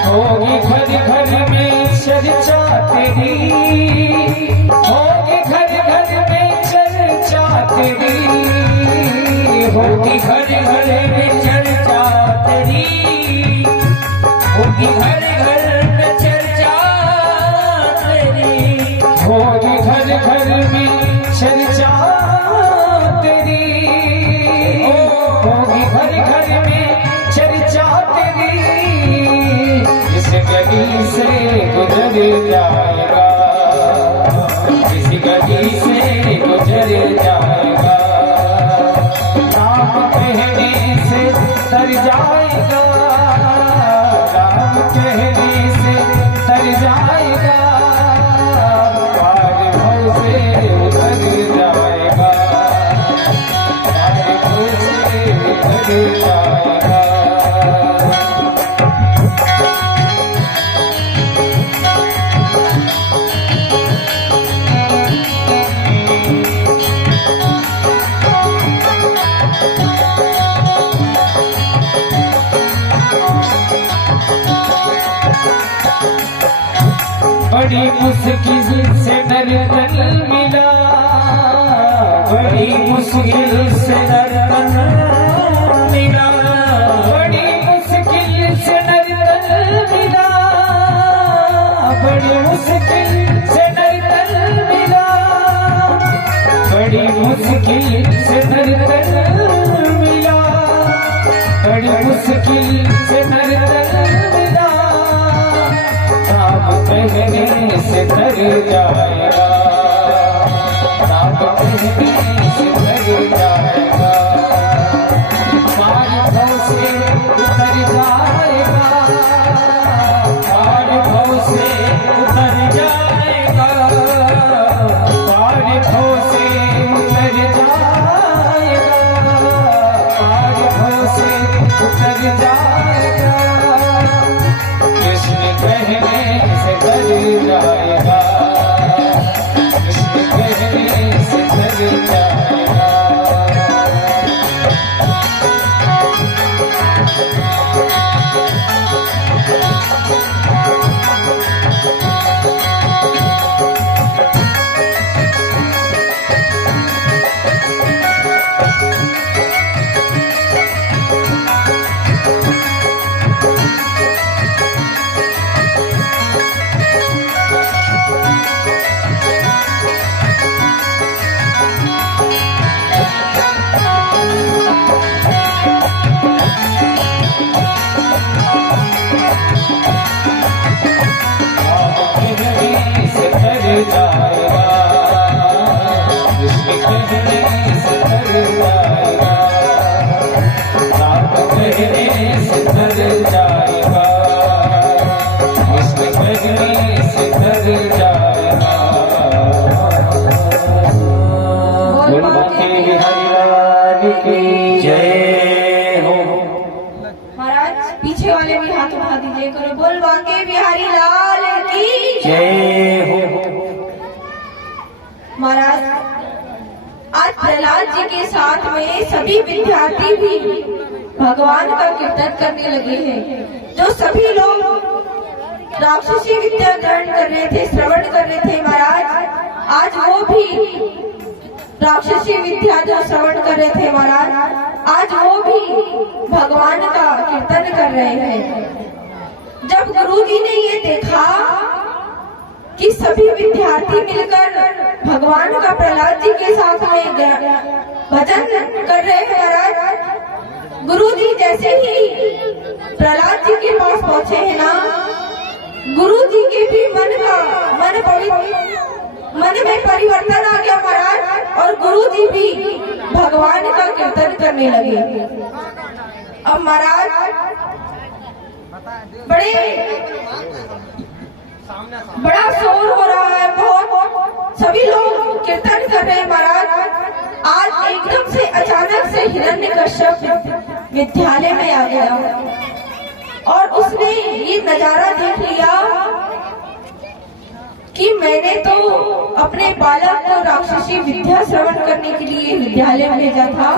होगी घर घर में चर्चा तेरी, होगी घर घर में चर्चा तेरी, होगी घर घर में चर्चा तेरी, होगी घर घर में चर्चा तेरी, होगी घर घर में चर्चा तेरी, होगी घर घर में चर्चा तेरी। इस गली से गुजर जाएगा, इस गली से गुजर जाएगा, राम कहने से तर जाएगा, राम कहने से तर जाएगा, पार भव से उतर जाएगा, पार भव से उतर जाएगा। बड़ी मुश्किल से दर्पण मिला, बड़ी मुश्किल से दर्पण मिला, बड़ी मुश्किल से दर्पण मिला, बड़ी मुश्किल से दर्पण मिला, बड़ी मुश्किल से दर्पण मिला, बड़ी मुश्किल से दर्पण मिला। राम कहने से तर जाएगा, राम कहने से तर जाएगा, पार भव से उतर जाएगा, पार भव से उतर जाएगा, पार भव से उतर जाएगा, पार भव से उतर जाएगा। कृष्ण कहने से तर जाएगा, कृष्ण कहने से तर जाएगा। जय हो। महाराज पीछे वाले भी हाथ उठा दीजिए, करो बोल बांके बिहारी लाल की जय हो। महाराज आज प्रहलाद जी के साथ में सभी विद्यार्थी भी भगवान का कीर्तन करने लगे हैं, जो सभी राक्षसी विद्या ग्रहण कर रहे थे, श्रवण कर रहे थे महाराज, आज वो भी राक्षसी विद्या जो श्रवण कर रहे थे महाराज, आज वो भी भगवान का कीर्तन कर रहे हैं। जब गुरुजी ने ये देखा कि सभी विद्यार्थी मिलकर भगवान का प्रहलाद जी के साथ में भजन कर रहे हैं महाराज, गुरुजी जैसे ही प्रहलाद जी के पास पहुंचे हैं ना, गुरुजी के भी मन में परिवर्तन आ गया महाराज, और गुरुजी भी भगवान का कीर्तन करने लगे। अब महाराज बड़ा शोर हो रहा है, बहुत सभी लोग कीर्तन कर रहे हैं महाराज। आज एकदम से अचानक से हिरण्यकश्यप विद्यालय में आ गया और उसने ये नजारा देख लिया कि मैंने तो अपने बालक को राक्षसी विद्या श्रवण करने के लिए विद्यालय में भेजा था,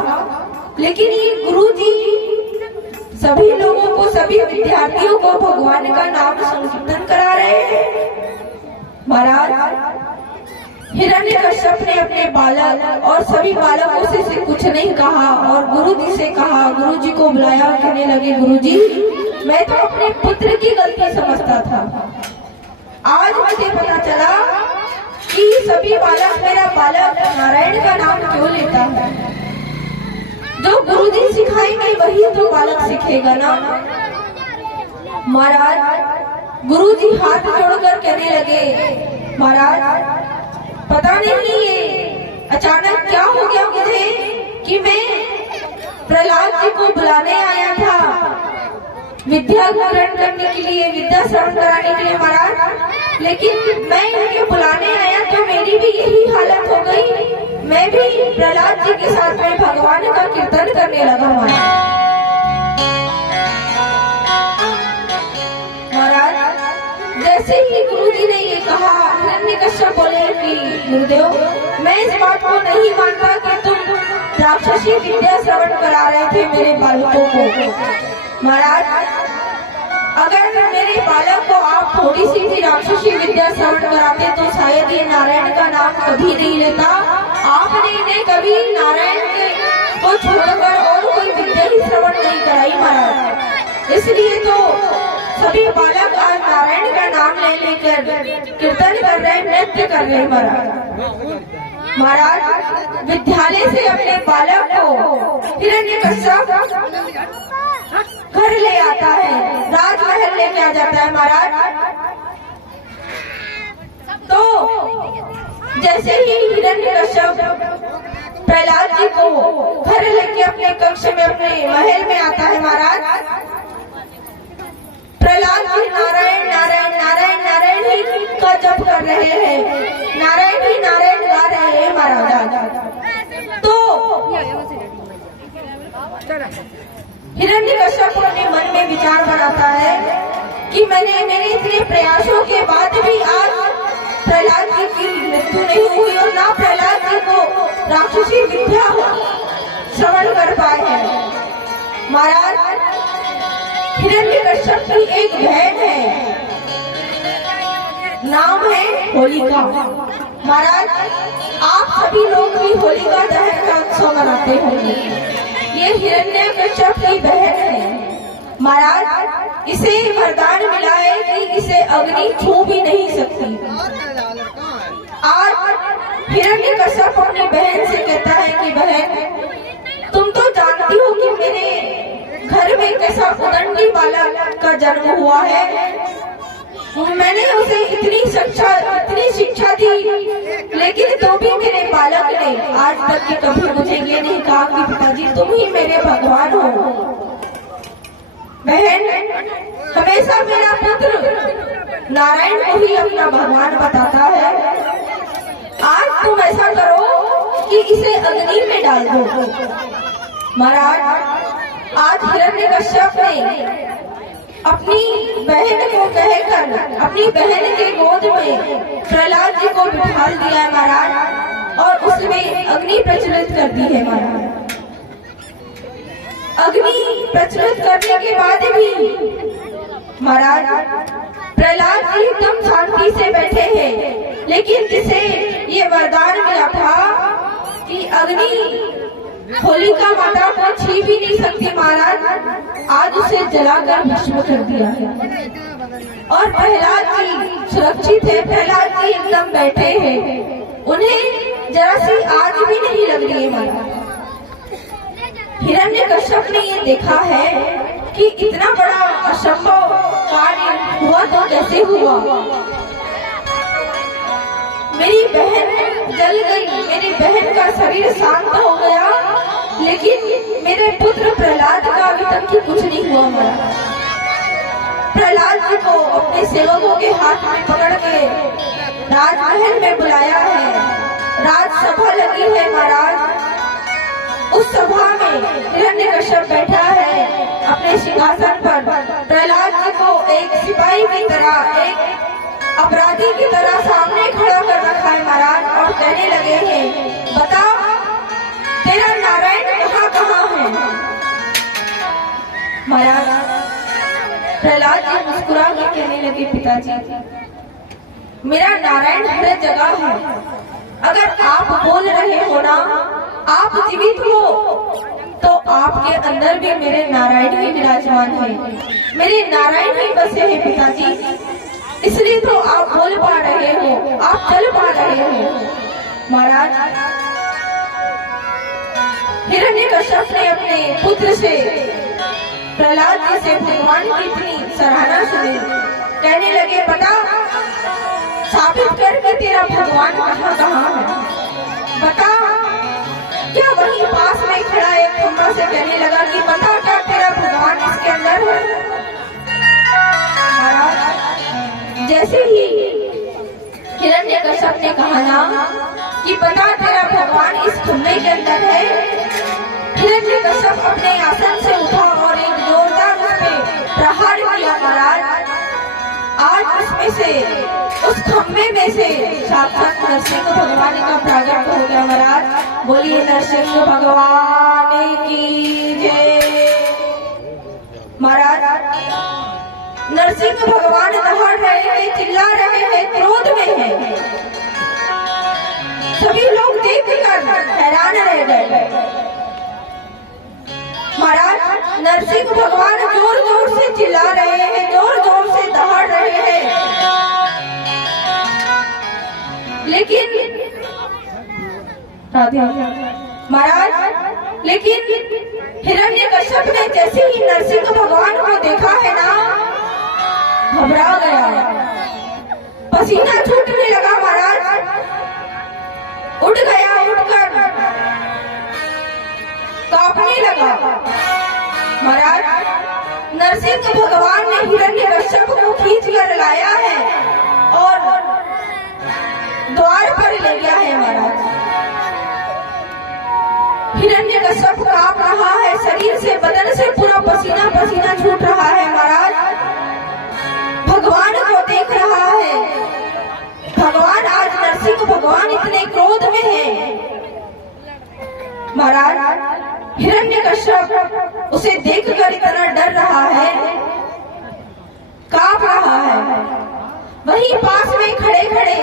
लेकिन ये गुरुजी सभी लोगों को, सभी विद्यार्थियों को भगवान का नाम संकीर्तन करा रहे हैं। महाराज हिरण्यकश्यप ने अपने बालक और सभी बालकों से कुछ नहीं कहा और गुरुजी से कहा, गुरुजी को बुलाया, कहने लगे गुरुजी मैं तो अपने पुत्र की गलती समझता था, आज मुझे पता चला कि सभी बालक मेरा बालक नारायण का नाम क्यों लेता है। जो गुरुजी सिखाएंगे वही तो बालक सीखेगा ना। महाराज गुरुजी हाथ जोड़कर कहने लगे, महाराज पता नहीं ये अचानक क्या हो गया मुझे कि मैं प्रहलाद जी को बुलाने आया था विद्या ग्रहण करने के लिए, विद्या श्रवण कराने के लिए महाराज, लेकिन मैं इनके बुलाने आया तो मेरी भी यही हालत हो गई, मैं भी प्रहलाद जी के साथ में भगवान का कीर्तन करने लगा। महाराज जैसे ही गुरुजी ने ये कहा, हिरण्यकश्यप बोले कि गुरुदेव मैं इस बात को नहीं मानता कि तुम राक्षसी विद्या श्रवण करा रहे थे मेरे बालकों को। महाराज अगर मेरे बालक को आप थोड़ी सी भी राक्षसी विद्या श्रवण कराते तो शायद ये नारायण का नाम कभी नहीं लेता। आपने इन्हें कभी नारायण को छोड़कर और कोई विद्या ही श्रवण नहीं कराई महाराज, इसलिए तो सभी बालक आज नारायण का नाम ले लेकर कीर्तन कर रहे, नृत्य कर रहे महाराज। महाराज विद्यालय से अपने बालक को हिरण्यकश्यप घर ले आता है, राजमहल लेके आ जाता है महाराज। तो जैसे ही हिरण्यकश्यप प्रहलाद जी को घर लेके अपने कक्ष में, अपने महल में आता है महाराज, प्रहलाद जी नारायण नारायण नारायण नारायण ही का जप कर रहे हैं, नारायण ही नारायण गा रहे हैं महाराज। तो हिरण्यकश्यप अपने मन में विचार बनाता है कि मैंने मेरे इतने प्रयासों के बाद भी आज प्रहलाद जी की मृत्यु नहीं हुई और ना प्रहलाद जी को राक्षसी विद्या श्रवण कर पाए हैं। महाराज हिरण्यकश्यप की एक बहन है, नाम है होलिका। महाराज आप सभी लोग भी होलिका दहन का उत्सव मनाते होंगे, ये हिरण्यकश्यप की बहन है। महाराज इसे वरदान मिला है कि इसे अग्नि छू भी नहीं सकती। आज हिरण्यकश्यप अपनी बहन से कहता है कि बहन तुम तो जानती हो कि मेरे घर में कैसा उदंडी बालक का जन्म हुआ है, मैंने उसे इतनी शिक्षा दी, लेकिन तो भी मेरे बालक ने आज तक के कभी मुझे ये नहीं कहा कि पिताजी तुम ही मेरे भगवान हो। बहन हमेशा मेरा पुत्र नारायण को ही अपना भगवान बताता है, आज तुम ऐसा करो कि इसे अग्नि में डाल दो। महाराज आज हिरण्यकश्यप ने अपनी बहन को कहकर अपनी बहन के गोद में प्रहलाद जी को बिठा दिया है महाराज, और उसमें अग्नि प्रज्वलित कर दी है महाराज। अग्नि प्रज्वलित करने के बाद भी महाराज प्रहलाद जी एकदम शांति से बैठे हैं, लेकिन जिसे ये वरदान मिला था कि अग्नि होलिका माता को छू भी नहीं सकती महाराज, आज उसे जलाकर भस्म कर दिया है। और प्रहलाद जी सुरक्षित है, प्रहलाद जी एकदम बैठे हैं, उन्हें जरा सी आग भी नहीं लग रही है महाराज। हिरण्यकश्यप ने ये देखा है कि इतना बड़ा असंभव कार्य हुआ तो कैसे हुआ। मेरी बहन जल गई, मेरी बहन का शरीर शांत हो गया, लेकिन मेरे पुत्र प्रहलाद का अभी तक ही कुछ नहीं हुआ महाराज। प्रहलाद जी को अपने सेवकों के हाथ में पकड़ के राजमहल में बुलाया है, राजसभा लगी है महाराज। उस सभा में हिरण्यकश्यप बैठा है अपने सिंहासन पर, प्रहलाद जी को एक सिपाही की तरह, एक अपराधी की तरह सामने खड़ा कर रखा है महाराज, और कहने लगे हैं, बता तेरा नारायण कहाँ कहाँ है महाराज। प्रहलाद जी मुस्कुरा के कहने लगे, पिताजी मेरा नारायण हर जगह है, अगर आप बोल रहे हो ना, आप जीवित हो, तो आपके अंदर भी मेरे नारायण ही विराजमान है, मेरे नारायण ही बसे हैं पिताजी, इसलिए तो आप बोल पा रहे हो, आप चल पा रहे हो महाराज। हिरण्यकश्यप ने अपने पुत्र से, प्रहलाद जी से भगवान की इतनी सराहना सुनी, कहने लगे, बता साबित कर कि तेरा भगवान कहाँ कहाँ है, बता। क्या वहीं पास में खड़ा एक खंभा से कहने लगा कि बता क्या तेरा भगवान इसके अंदर है। महाराज जैसे ही हिरण्यकश्यप ने कहा ना कि बता तेरा भगवान इस खंभे के अंदर है, हिरण्यकश्यप अपने आसन से उठा और एक जोरदार उसमें प्रहार किया महाराज। आज उसमें से, उस खंभे में से साक्षात नरसिंह भगवान का प्रागट हो गया महाराज। बोलिए नरसिंह भगवान की जय। महाराज नरसिंह भगवान दहाड़ रहे हैं, चिल्ला रहे हैं, क्रोध में हैं। सभी लोग देखकर हैरान रह गए। महाराज नरसिंह भगवान जोर जोर से चिल्ला रहे हैं, जोर जोर से दहाड़ रहे हैं, लेकिन महाराज लेकिन हिरण्यकश्यप ने जैसे ही नरसिंह भगवान को देखा है ना, घबरा गया, पसीना छूटने लगा महाराज, उठ गया, उठकर कांपने लगा। महाराज नरसिंह भगवान ने हिरण्यकश्यप को खींच कर लाया है और द्वार पर ले गया है महाराज। हिरण्यकश्यप कांप रहा है, शरीर से, बदन से पूरा पसीना पसीना छूट रहा है महाराज। भगवान को देख रहा है, भगवान आज नरसिंह भगवान इतने क्रोध में है महाराज। हिरण्यकश्यप उसे देखकर इतना डर रहा है, कांप रहा है। वहीं पास में खड़े खड़े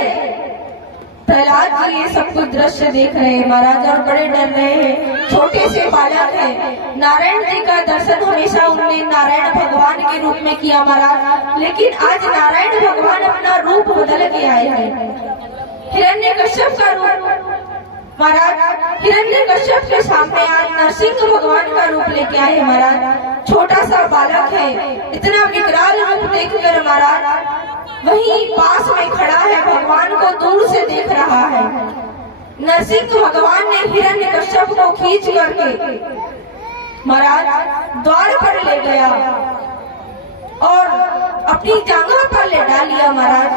प्रहलाद जी ये सब कुछ दृश्य देख रहे हैं महाराज, और बड़े डर रहे हैं। छोटे से बालक है, नारायण जी का दर्शन हमेशा उन्होंने नारायण भगवान के रूप में किया महाराज, लेकिन आज नारायण भगवान अपना रूप बदल के आए हैं। हिरण्यकश्यप का रूप महाराज, हिरण्यकश्यप के सामने आज नरसिंह भगवान का रूप लेके आए महाराज। छोटा सा बालक है, इतना विकराल रूप देखकर महाराज वहीं पास में खड़ा है, भगवान को दूर से देख रहा है। नरसिंह भगवान ने हिरण्यकश्यप को खींच करके महाराज द्वार पर ले गया और अपनी जगह पर ले डाल लिया महाराज,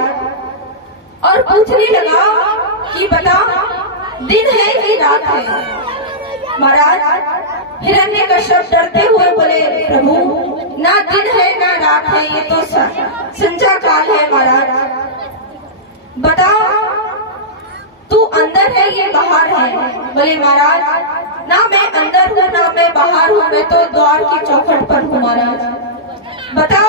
और पूछने लगा कि बता दिन है कि रात है। महाराज हिरण्यकश्यप डरते हुए बोले, प्रभु ना दिन है ना रात है, ये तो संध्या काल है महाराज, बता तू अंदर है ये बाहर है। बोले महाराज ना मैं अंदर हूँ ना मैं बाहर हूँ, मैं तो द्वार की चौखट पर हूँ महाराज। बता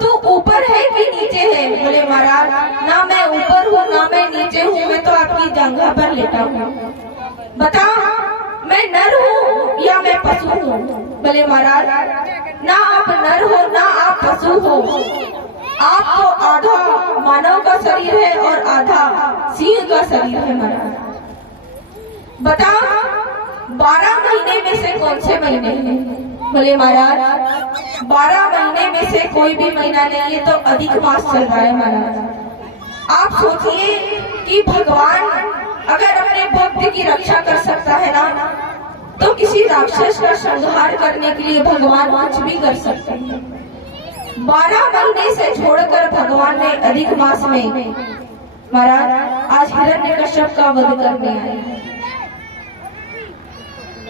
तू ऊपर है कि नीचे है। बोले महाराज, ना मैं ऊपर हूँ ना मैं नीचे हूँ, मैं तो आपकी जंघा पर लेटा हूँ। बता, मैं नर हूँ या मैं पशु हूँ? बोले महाराज, ना आप नर हो ना आप पशु हो, आप तो आधा मानव का शरीर है और आधा सिंह का शरीर है महाराज। बता, 12 महीने में से कौन से महीने हैं? बोले महाराज, 12 महीने में से कोई भी महीना नहीं, ये तो अधिक मास चल रहा है महाराज। आप सोचिए कि भगवान अगर अपने भक्त की रक्षा कर सकता है ना, तो किसी राक्षस का संहार करने के लिए भगवान कुछ भी कर सकते हैं। 12 महीने से छोड़कर भगवान ने अधिक मास में महाराज आज हिरण्यकश्यप का वध करने आए।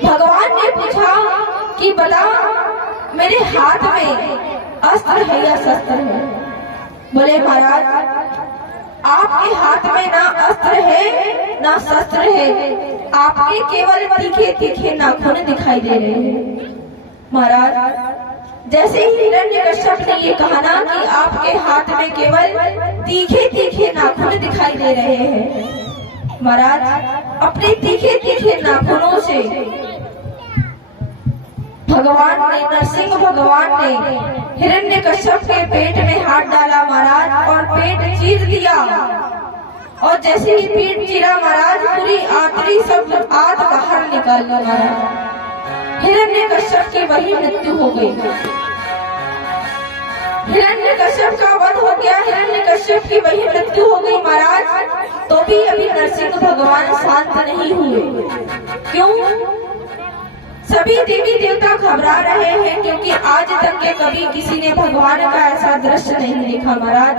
भगवान ने पूछा कि बता, मेरे हाथ में अस्त्र है या शस्त्र है? बोले महाराज, आपके हाथ में ना अस्त्र है ना शस्त्र है, आपके केवल तीखे तीखे नाखून दिखाई दे रहे हैं। महाराज, जैसे ही हिरण्यकश्यप ने ये कहा ना कि आपके हाथ में केवल तीखे तीखे नाखून दिखाई दे रहे हैं, महाराज अपने तीखे तीखे नाखूनों से भगवान ने, नरसिंह भगवान ने हिरण्यकश्यप के पेट में हाथ डाला महाराज, और पेट चीर दिया। और जैसे ही पेट चीरा महाराज, पूरी आंतरी सब आग बाहर निकाल ली महाराज। हिरण्यकश्यप की वही मृत्यु हो गई। हिरण्यकश्यप का वध हो गया, हिरण्यकश्यप की वही मृत्यु हो गई महाराज। तो भी अभी नरसिंह भगवान शांत नहीं हुए। क्यों? सभी देवी देवता घबरा रहे हैं, क्योंकि आज तक के कभी किसी ने भगवान का ऐसा दृश्य नहीं देखा महाराज।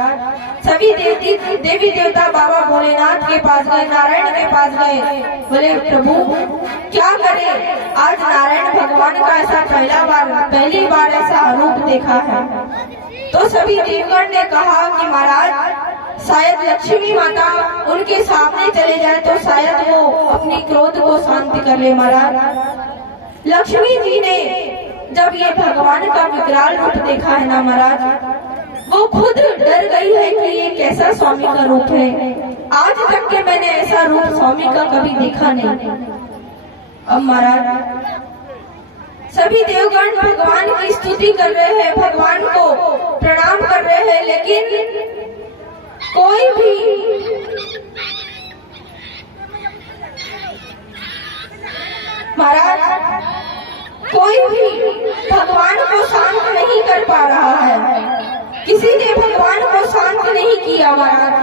सभी देवी देवता बाबा भोलेनाथ के पास गए, नारायण के पास गए। बोले प्रभु क्या करें, आज नारायण भगवान का ऐसा पहली बार ऐसा रूप देखा है। तो सभी देवगण ने कहा कि महाराज शायद लक्ष्मी माता उनके सामने चले जाए तो शायद वो अपनी क्रोध को शांत कर ले महाराज। लक्ष्मी जी ने जब ये भगवान का विकराल रूप देखा है ना महाराज, वो खुद डर गई है कि ये कैसा स्वामी का रूप है। आज तक के मैंने ऐसा रूप स्वामी का कभी देखा नहीं। अब महाराज सभी देवगण भगवान की स्तुति कर रहे हैं, भगवान को प्रणाम कर रहे हैं, लेकिन कोई भी महाराज कोई भी भगवान को शांत नहीं कर पा रहा है। किसी ने भगवान को शांत नहीं किया महाराज।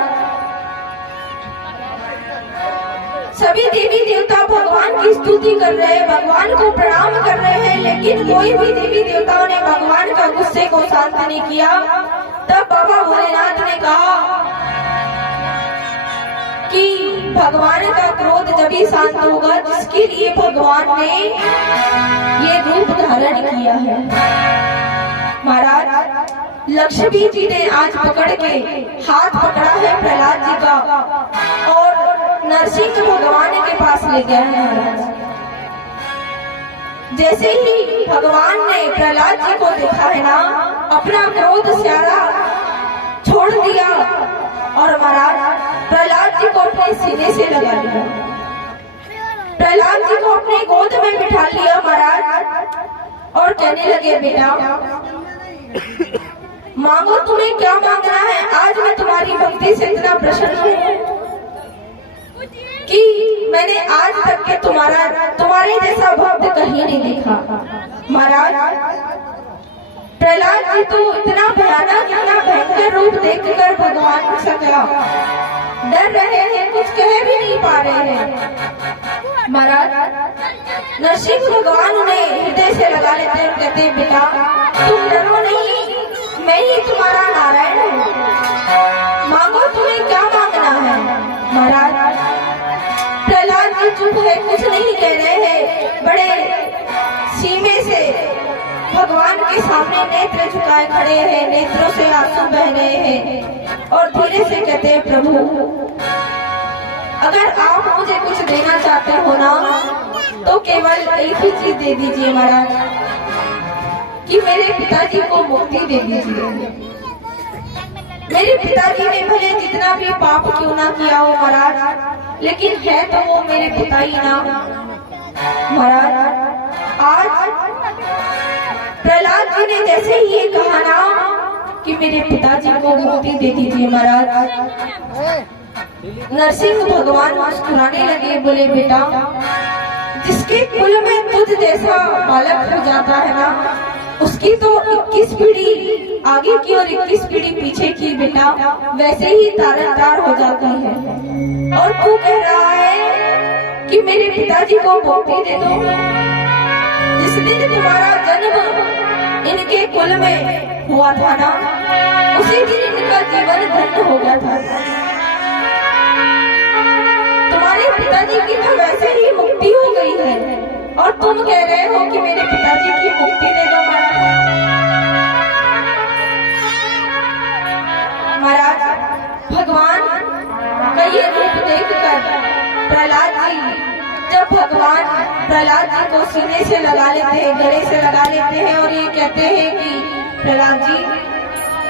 सभी देवी देवता भगवान की स्तुति कर रहे हैं, भगवान को प्रणाम कर रहे हैं, लेकिन कोई भी देवी देवताओं ने भगवान का गुस्से को शांत नहीं किया। तब बाबा भोलेनाथ ने कहा कि भगवान का क्रोध जब ही शांत होगा जिसके लिए भगवान ने ये रूप धारण किया है। महाराज लक्ष्मी जी ने आज पकड़ के हाथ पकड़ा है प्रहलाद जी का और नरसिंह भगवान के पास ले गया है महाराज। जैसे ही भगवान ने प्रहलाद जी को देखा है ना, अपना क्रोध सारा छोड़ दिया और महाराज प्रहलाद जी को अपने सीने से लगा लिया। प्रहलाद जी को अपने गोद में बिठा लिया महाराज और कहने लगे बेटा मांगो, तुम्हें क्या मांगना है। आज मैं तुम्हारी भक्ति से इतना प्रसन्न हूँ कि मैंने आज तक के तुम्हारे जैसा भक्त कहीं नहीं देखा। महाराज प्रहलाद जी तो इतना भयानक इतना भयंकर रूप देखकर भगवान से डर रहे हैं, कुछ कह भी नहीं पा रहे हैं। महाराज नरसिंह भगवान उन्हें हृदय से लगा लेते हैं और कहते हैं बेटा तुम डरो नहीं, मैं ही तुम्हारा नारायण हूँ, मांगो तुम्हें क्या मांगना है। महाराज प्रहलाद जी चुप है, कुछ नहीं कह रहे हैं, बड़े सीमे से भगवान के सामने नेत्र झुकाए खड़े हैं, नेत्रों से आंसू बह रहे हैं और धीरे से कहते हैं प्रभु अगर आप मुझे कुछ देना चाहते हो ना तो केवल एक ही चीज दे दीजिए महाराज कि मेरे पिताजी को मुक्ति दे दीजिए। मेरे पिताजी ने भले जितना भी पाप क्यों ना किया हो महाराज, लेकिन है तो वो मेरे पिता ही ना। महाराज आज प्रहलाद जी ने जैसे ही ये कहा ना कि मेरे पिताजी को मुक्ति दे दीजिए महाराज, नरसिंह भगवान मुस्कुराने लगे, बोले बेटा जिसके कुल में तुझ जैसा बालक हो जाता है ना, उसकी तो 21 पीढ़ी आगे की और 21 पीढ़ी पीछे की बेटा वैसे ही तारनतार हो जाती है। और तू कह रहा है कि मेरे पिताजी को मुक्ति दे दो। जिस दिन तुम्हारा जन्म इनके कुल में हुआ था ना, उसी दिन इनका जीवन धन्य हो गया था। तुम्हारे पिताजी की तो वैसे ही मुक्ति हो गई है और तुम कह रहे हो कि मेरे पिताजी की मुक्ति दे दो महाराज। भगवान का ये रूप देखकर प्रहलाद जी, जब भगवान प्रहलाद जी को सीने से लगा लेते हैं, गले से लगा लेते हैं और ये कहते हैं कि प्रहलाद जी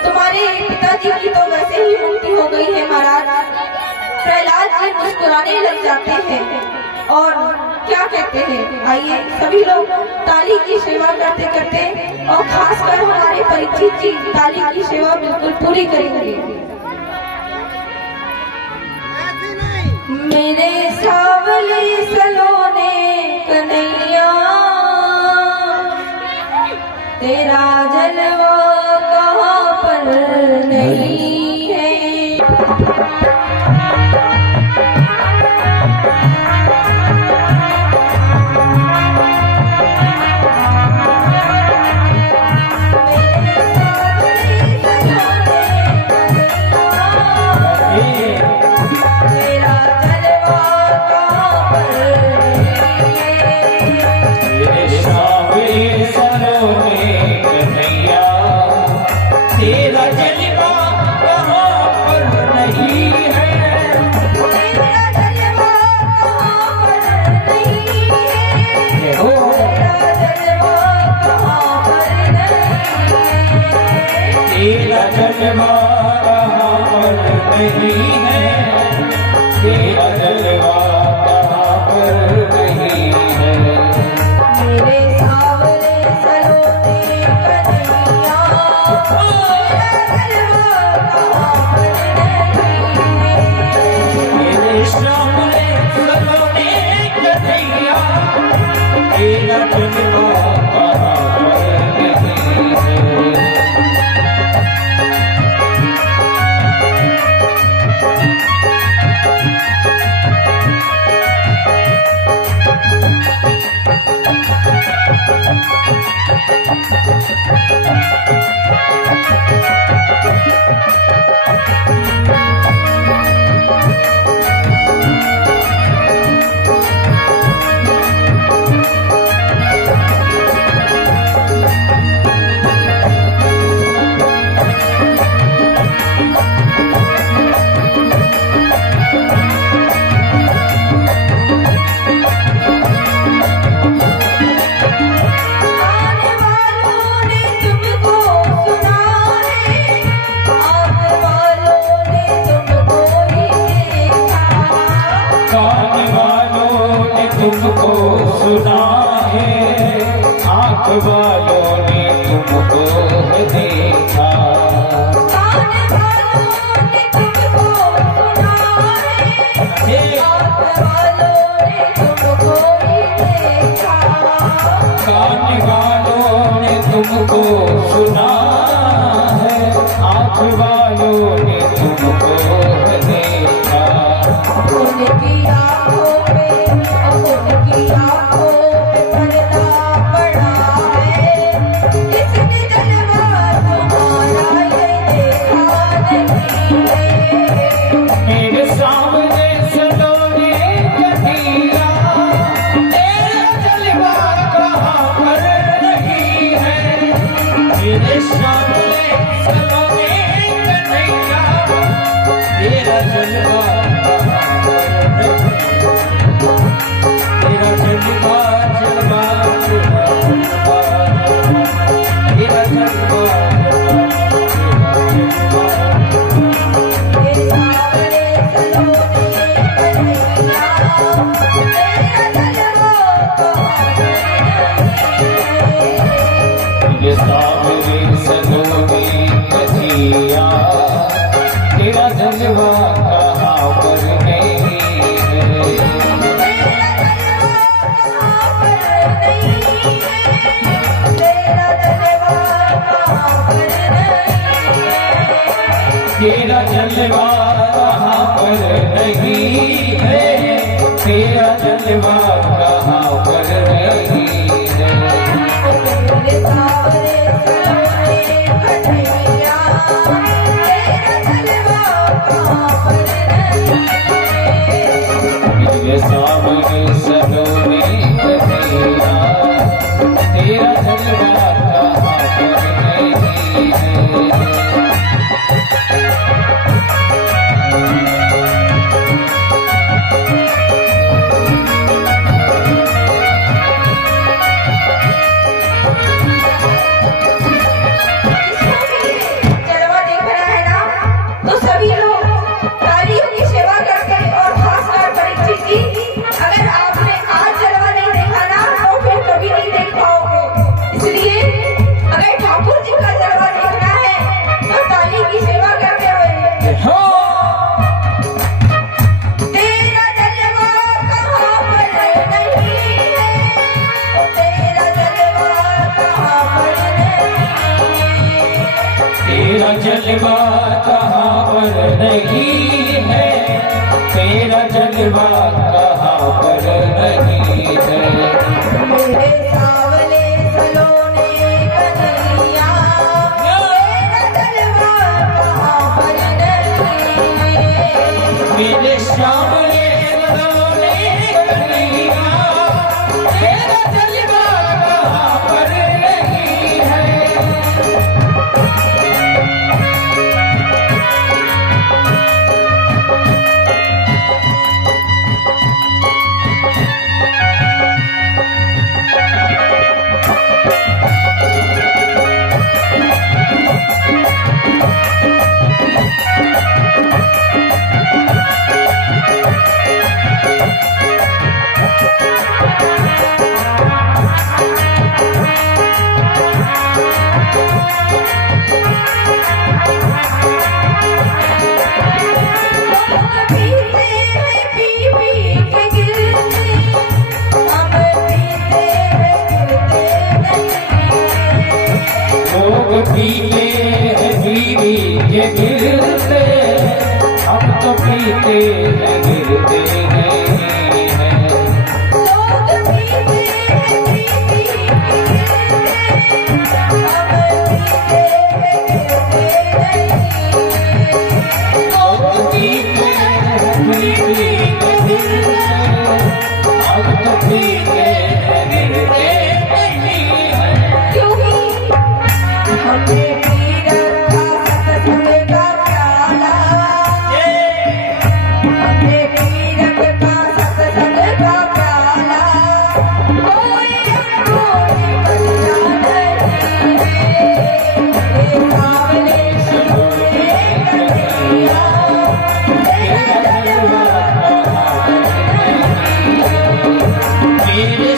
तुम्हारे पिताजी की तो वैसे ही मुक्ति हो गई है महाराज। प्रहलाद जी मुस्कुराने लग जाते हैं और क्या कहते हैं, आइए सभी लोग ताली की सेवा करते करते और खासकर हमारे परीक्षित जी ताली की सेवा बिल्कुल पूरी करेंगे। मेरे सावले सलोने कन्हैया तेरा जलवा कहाँ पर नहीं है। तुमको सुना है, आँख वालों ने तुमको देखा। कान वालों ने तुमको सुना है, आँख वालों ने तुमको देखा। कान वालों ने तुमको सुना है, आँख वालों ने तुमको देखा। उनकी आँखों पे उनकी आँखों पे पर्दा पड़ा है, किसने जलवा तुम्हारा ये देखा नहीं है। मेरे सामने सलोने कन्हैया, तेरा जलवा कहाँ पर नहीं है। मेरे सामने सलोने कन्हैया, तेरा जलवा कहाँ पर नहीं है। तेरा जलवा कहाँ पर नहीं है, तेरा जलवा कहाँ पर नहीं है। तेरे सावरे सलोने कन्हैया, तेरा जलवा कहाँ पर नहीं है। मेरे सावरे सलोने कन्हैया, तेरा जलवा कहाँ पर नहीं है। जलवा देख रहा है ना, तो सभी लोग तालियों की सेवा करते हैं। और खासकर परीक्षित जी, अगर आपने आज जलवा नहीं देखा ना, तो फिर कभी नहीं देख पाओगे। इसलिए अगर ठाकुर जी का जलवा देखना है, तो ताली की सेवा करते हुए तेरा जलवा कहाँ पर नहीं है, तेरा जलवा कहाँ पर नहीं है। तेरा जलवा कहाँ पर नहीं है, तेरा जलवा कहाँ पर नहीं है। मेरे सावले सलोने कन्हैया, तेरा जलवा कहाँ पर नहीं है। मेरे सामने सलोने कन्हैया, तेरा जलवा कहाँ पर नहीं है। पीते हैं पी पी के गिरते, हम पीते हैं गिरते नहीं। लोग पीते हैं बीवी के गिरते, हम तो पीते हैं गिरते नहीं हैं। लोग पीते हैं पी पी के गिरते, हम पीते हैं गिरते नहीं। लोग पीते हैं बीवी के गिरते, हम तो पीते हैं गिरते नहीं हैं। क्योंकि हमने पी रखा सत्संग का प्याला, हमने पी रखा सत्संग का प्याला, कोई हमको बदला नहीं है। मेरे सावले सलोने कन्हैया, तेरा जलवा मेरे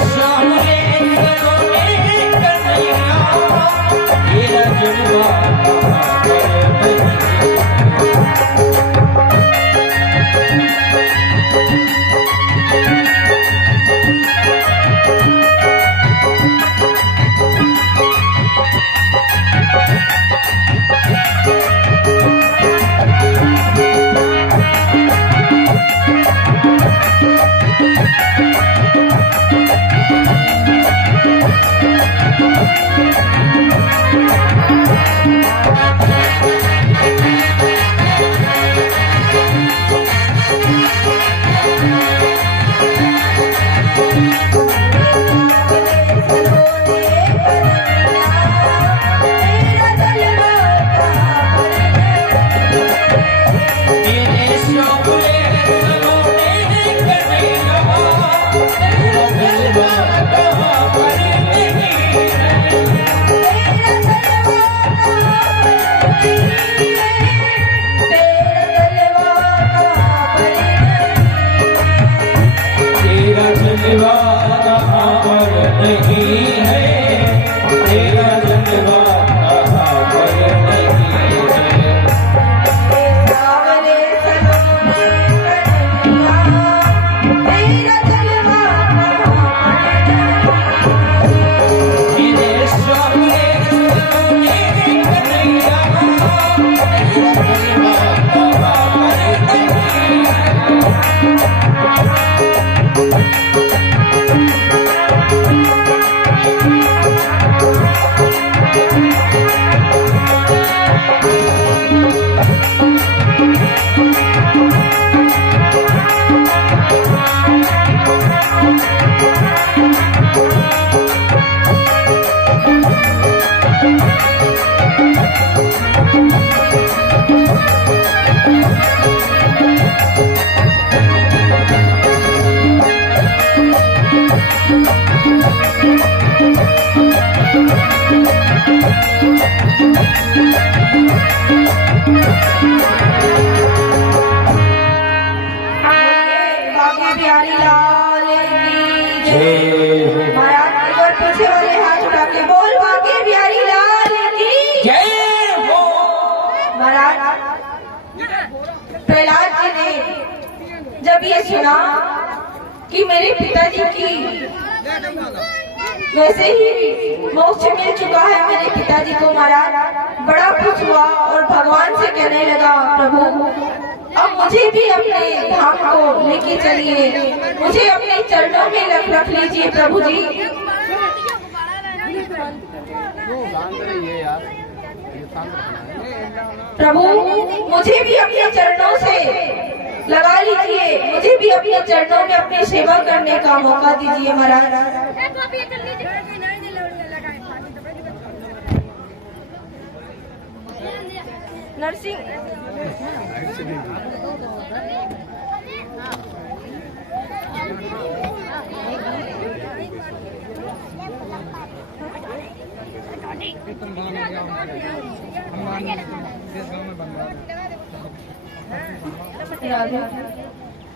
जब ये सुना कि मेरे पिताजी की वैसे ही मोक्ष मिल चुका है मेरे पिताजी को महाराज, बड़ा खुश हुआ और भगवान से कहने लगा, प्रभु अब मुझे भी अपने धाम को लेके चलिए, मुझे अपने चरणों में रख लीजिए प्रभु जी। प्रभु मुझे भी अपने चरणों से लगा लीजिए, मुझे भी अपने चरणों में अपनी सेवा करने का मौका दीजिए महाराज। नरसिंह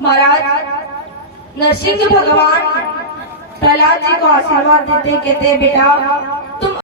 महाराज, नरसिंह भगवान प्रहलाद जी को आशीर्वाद देते कहते, बेटा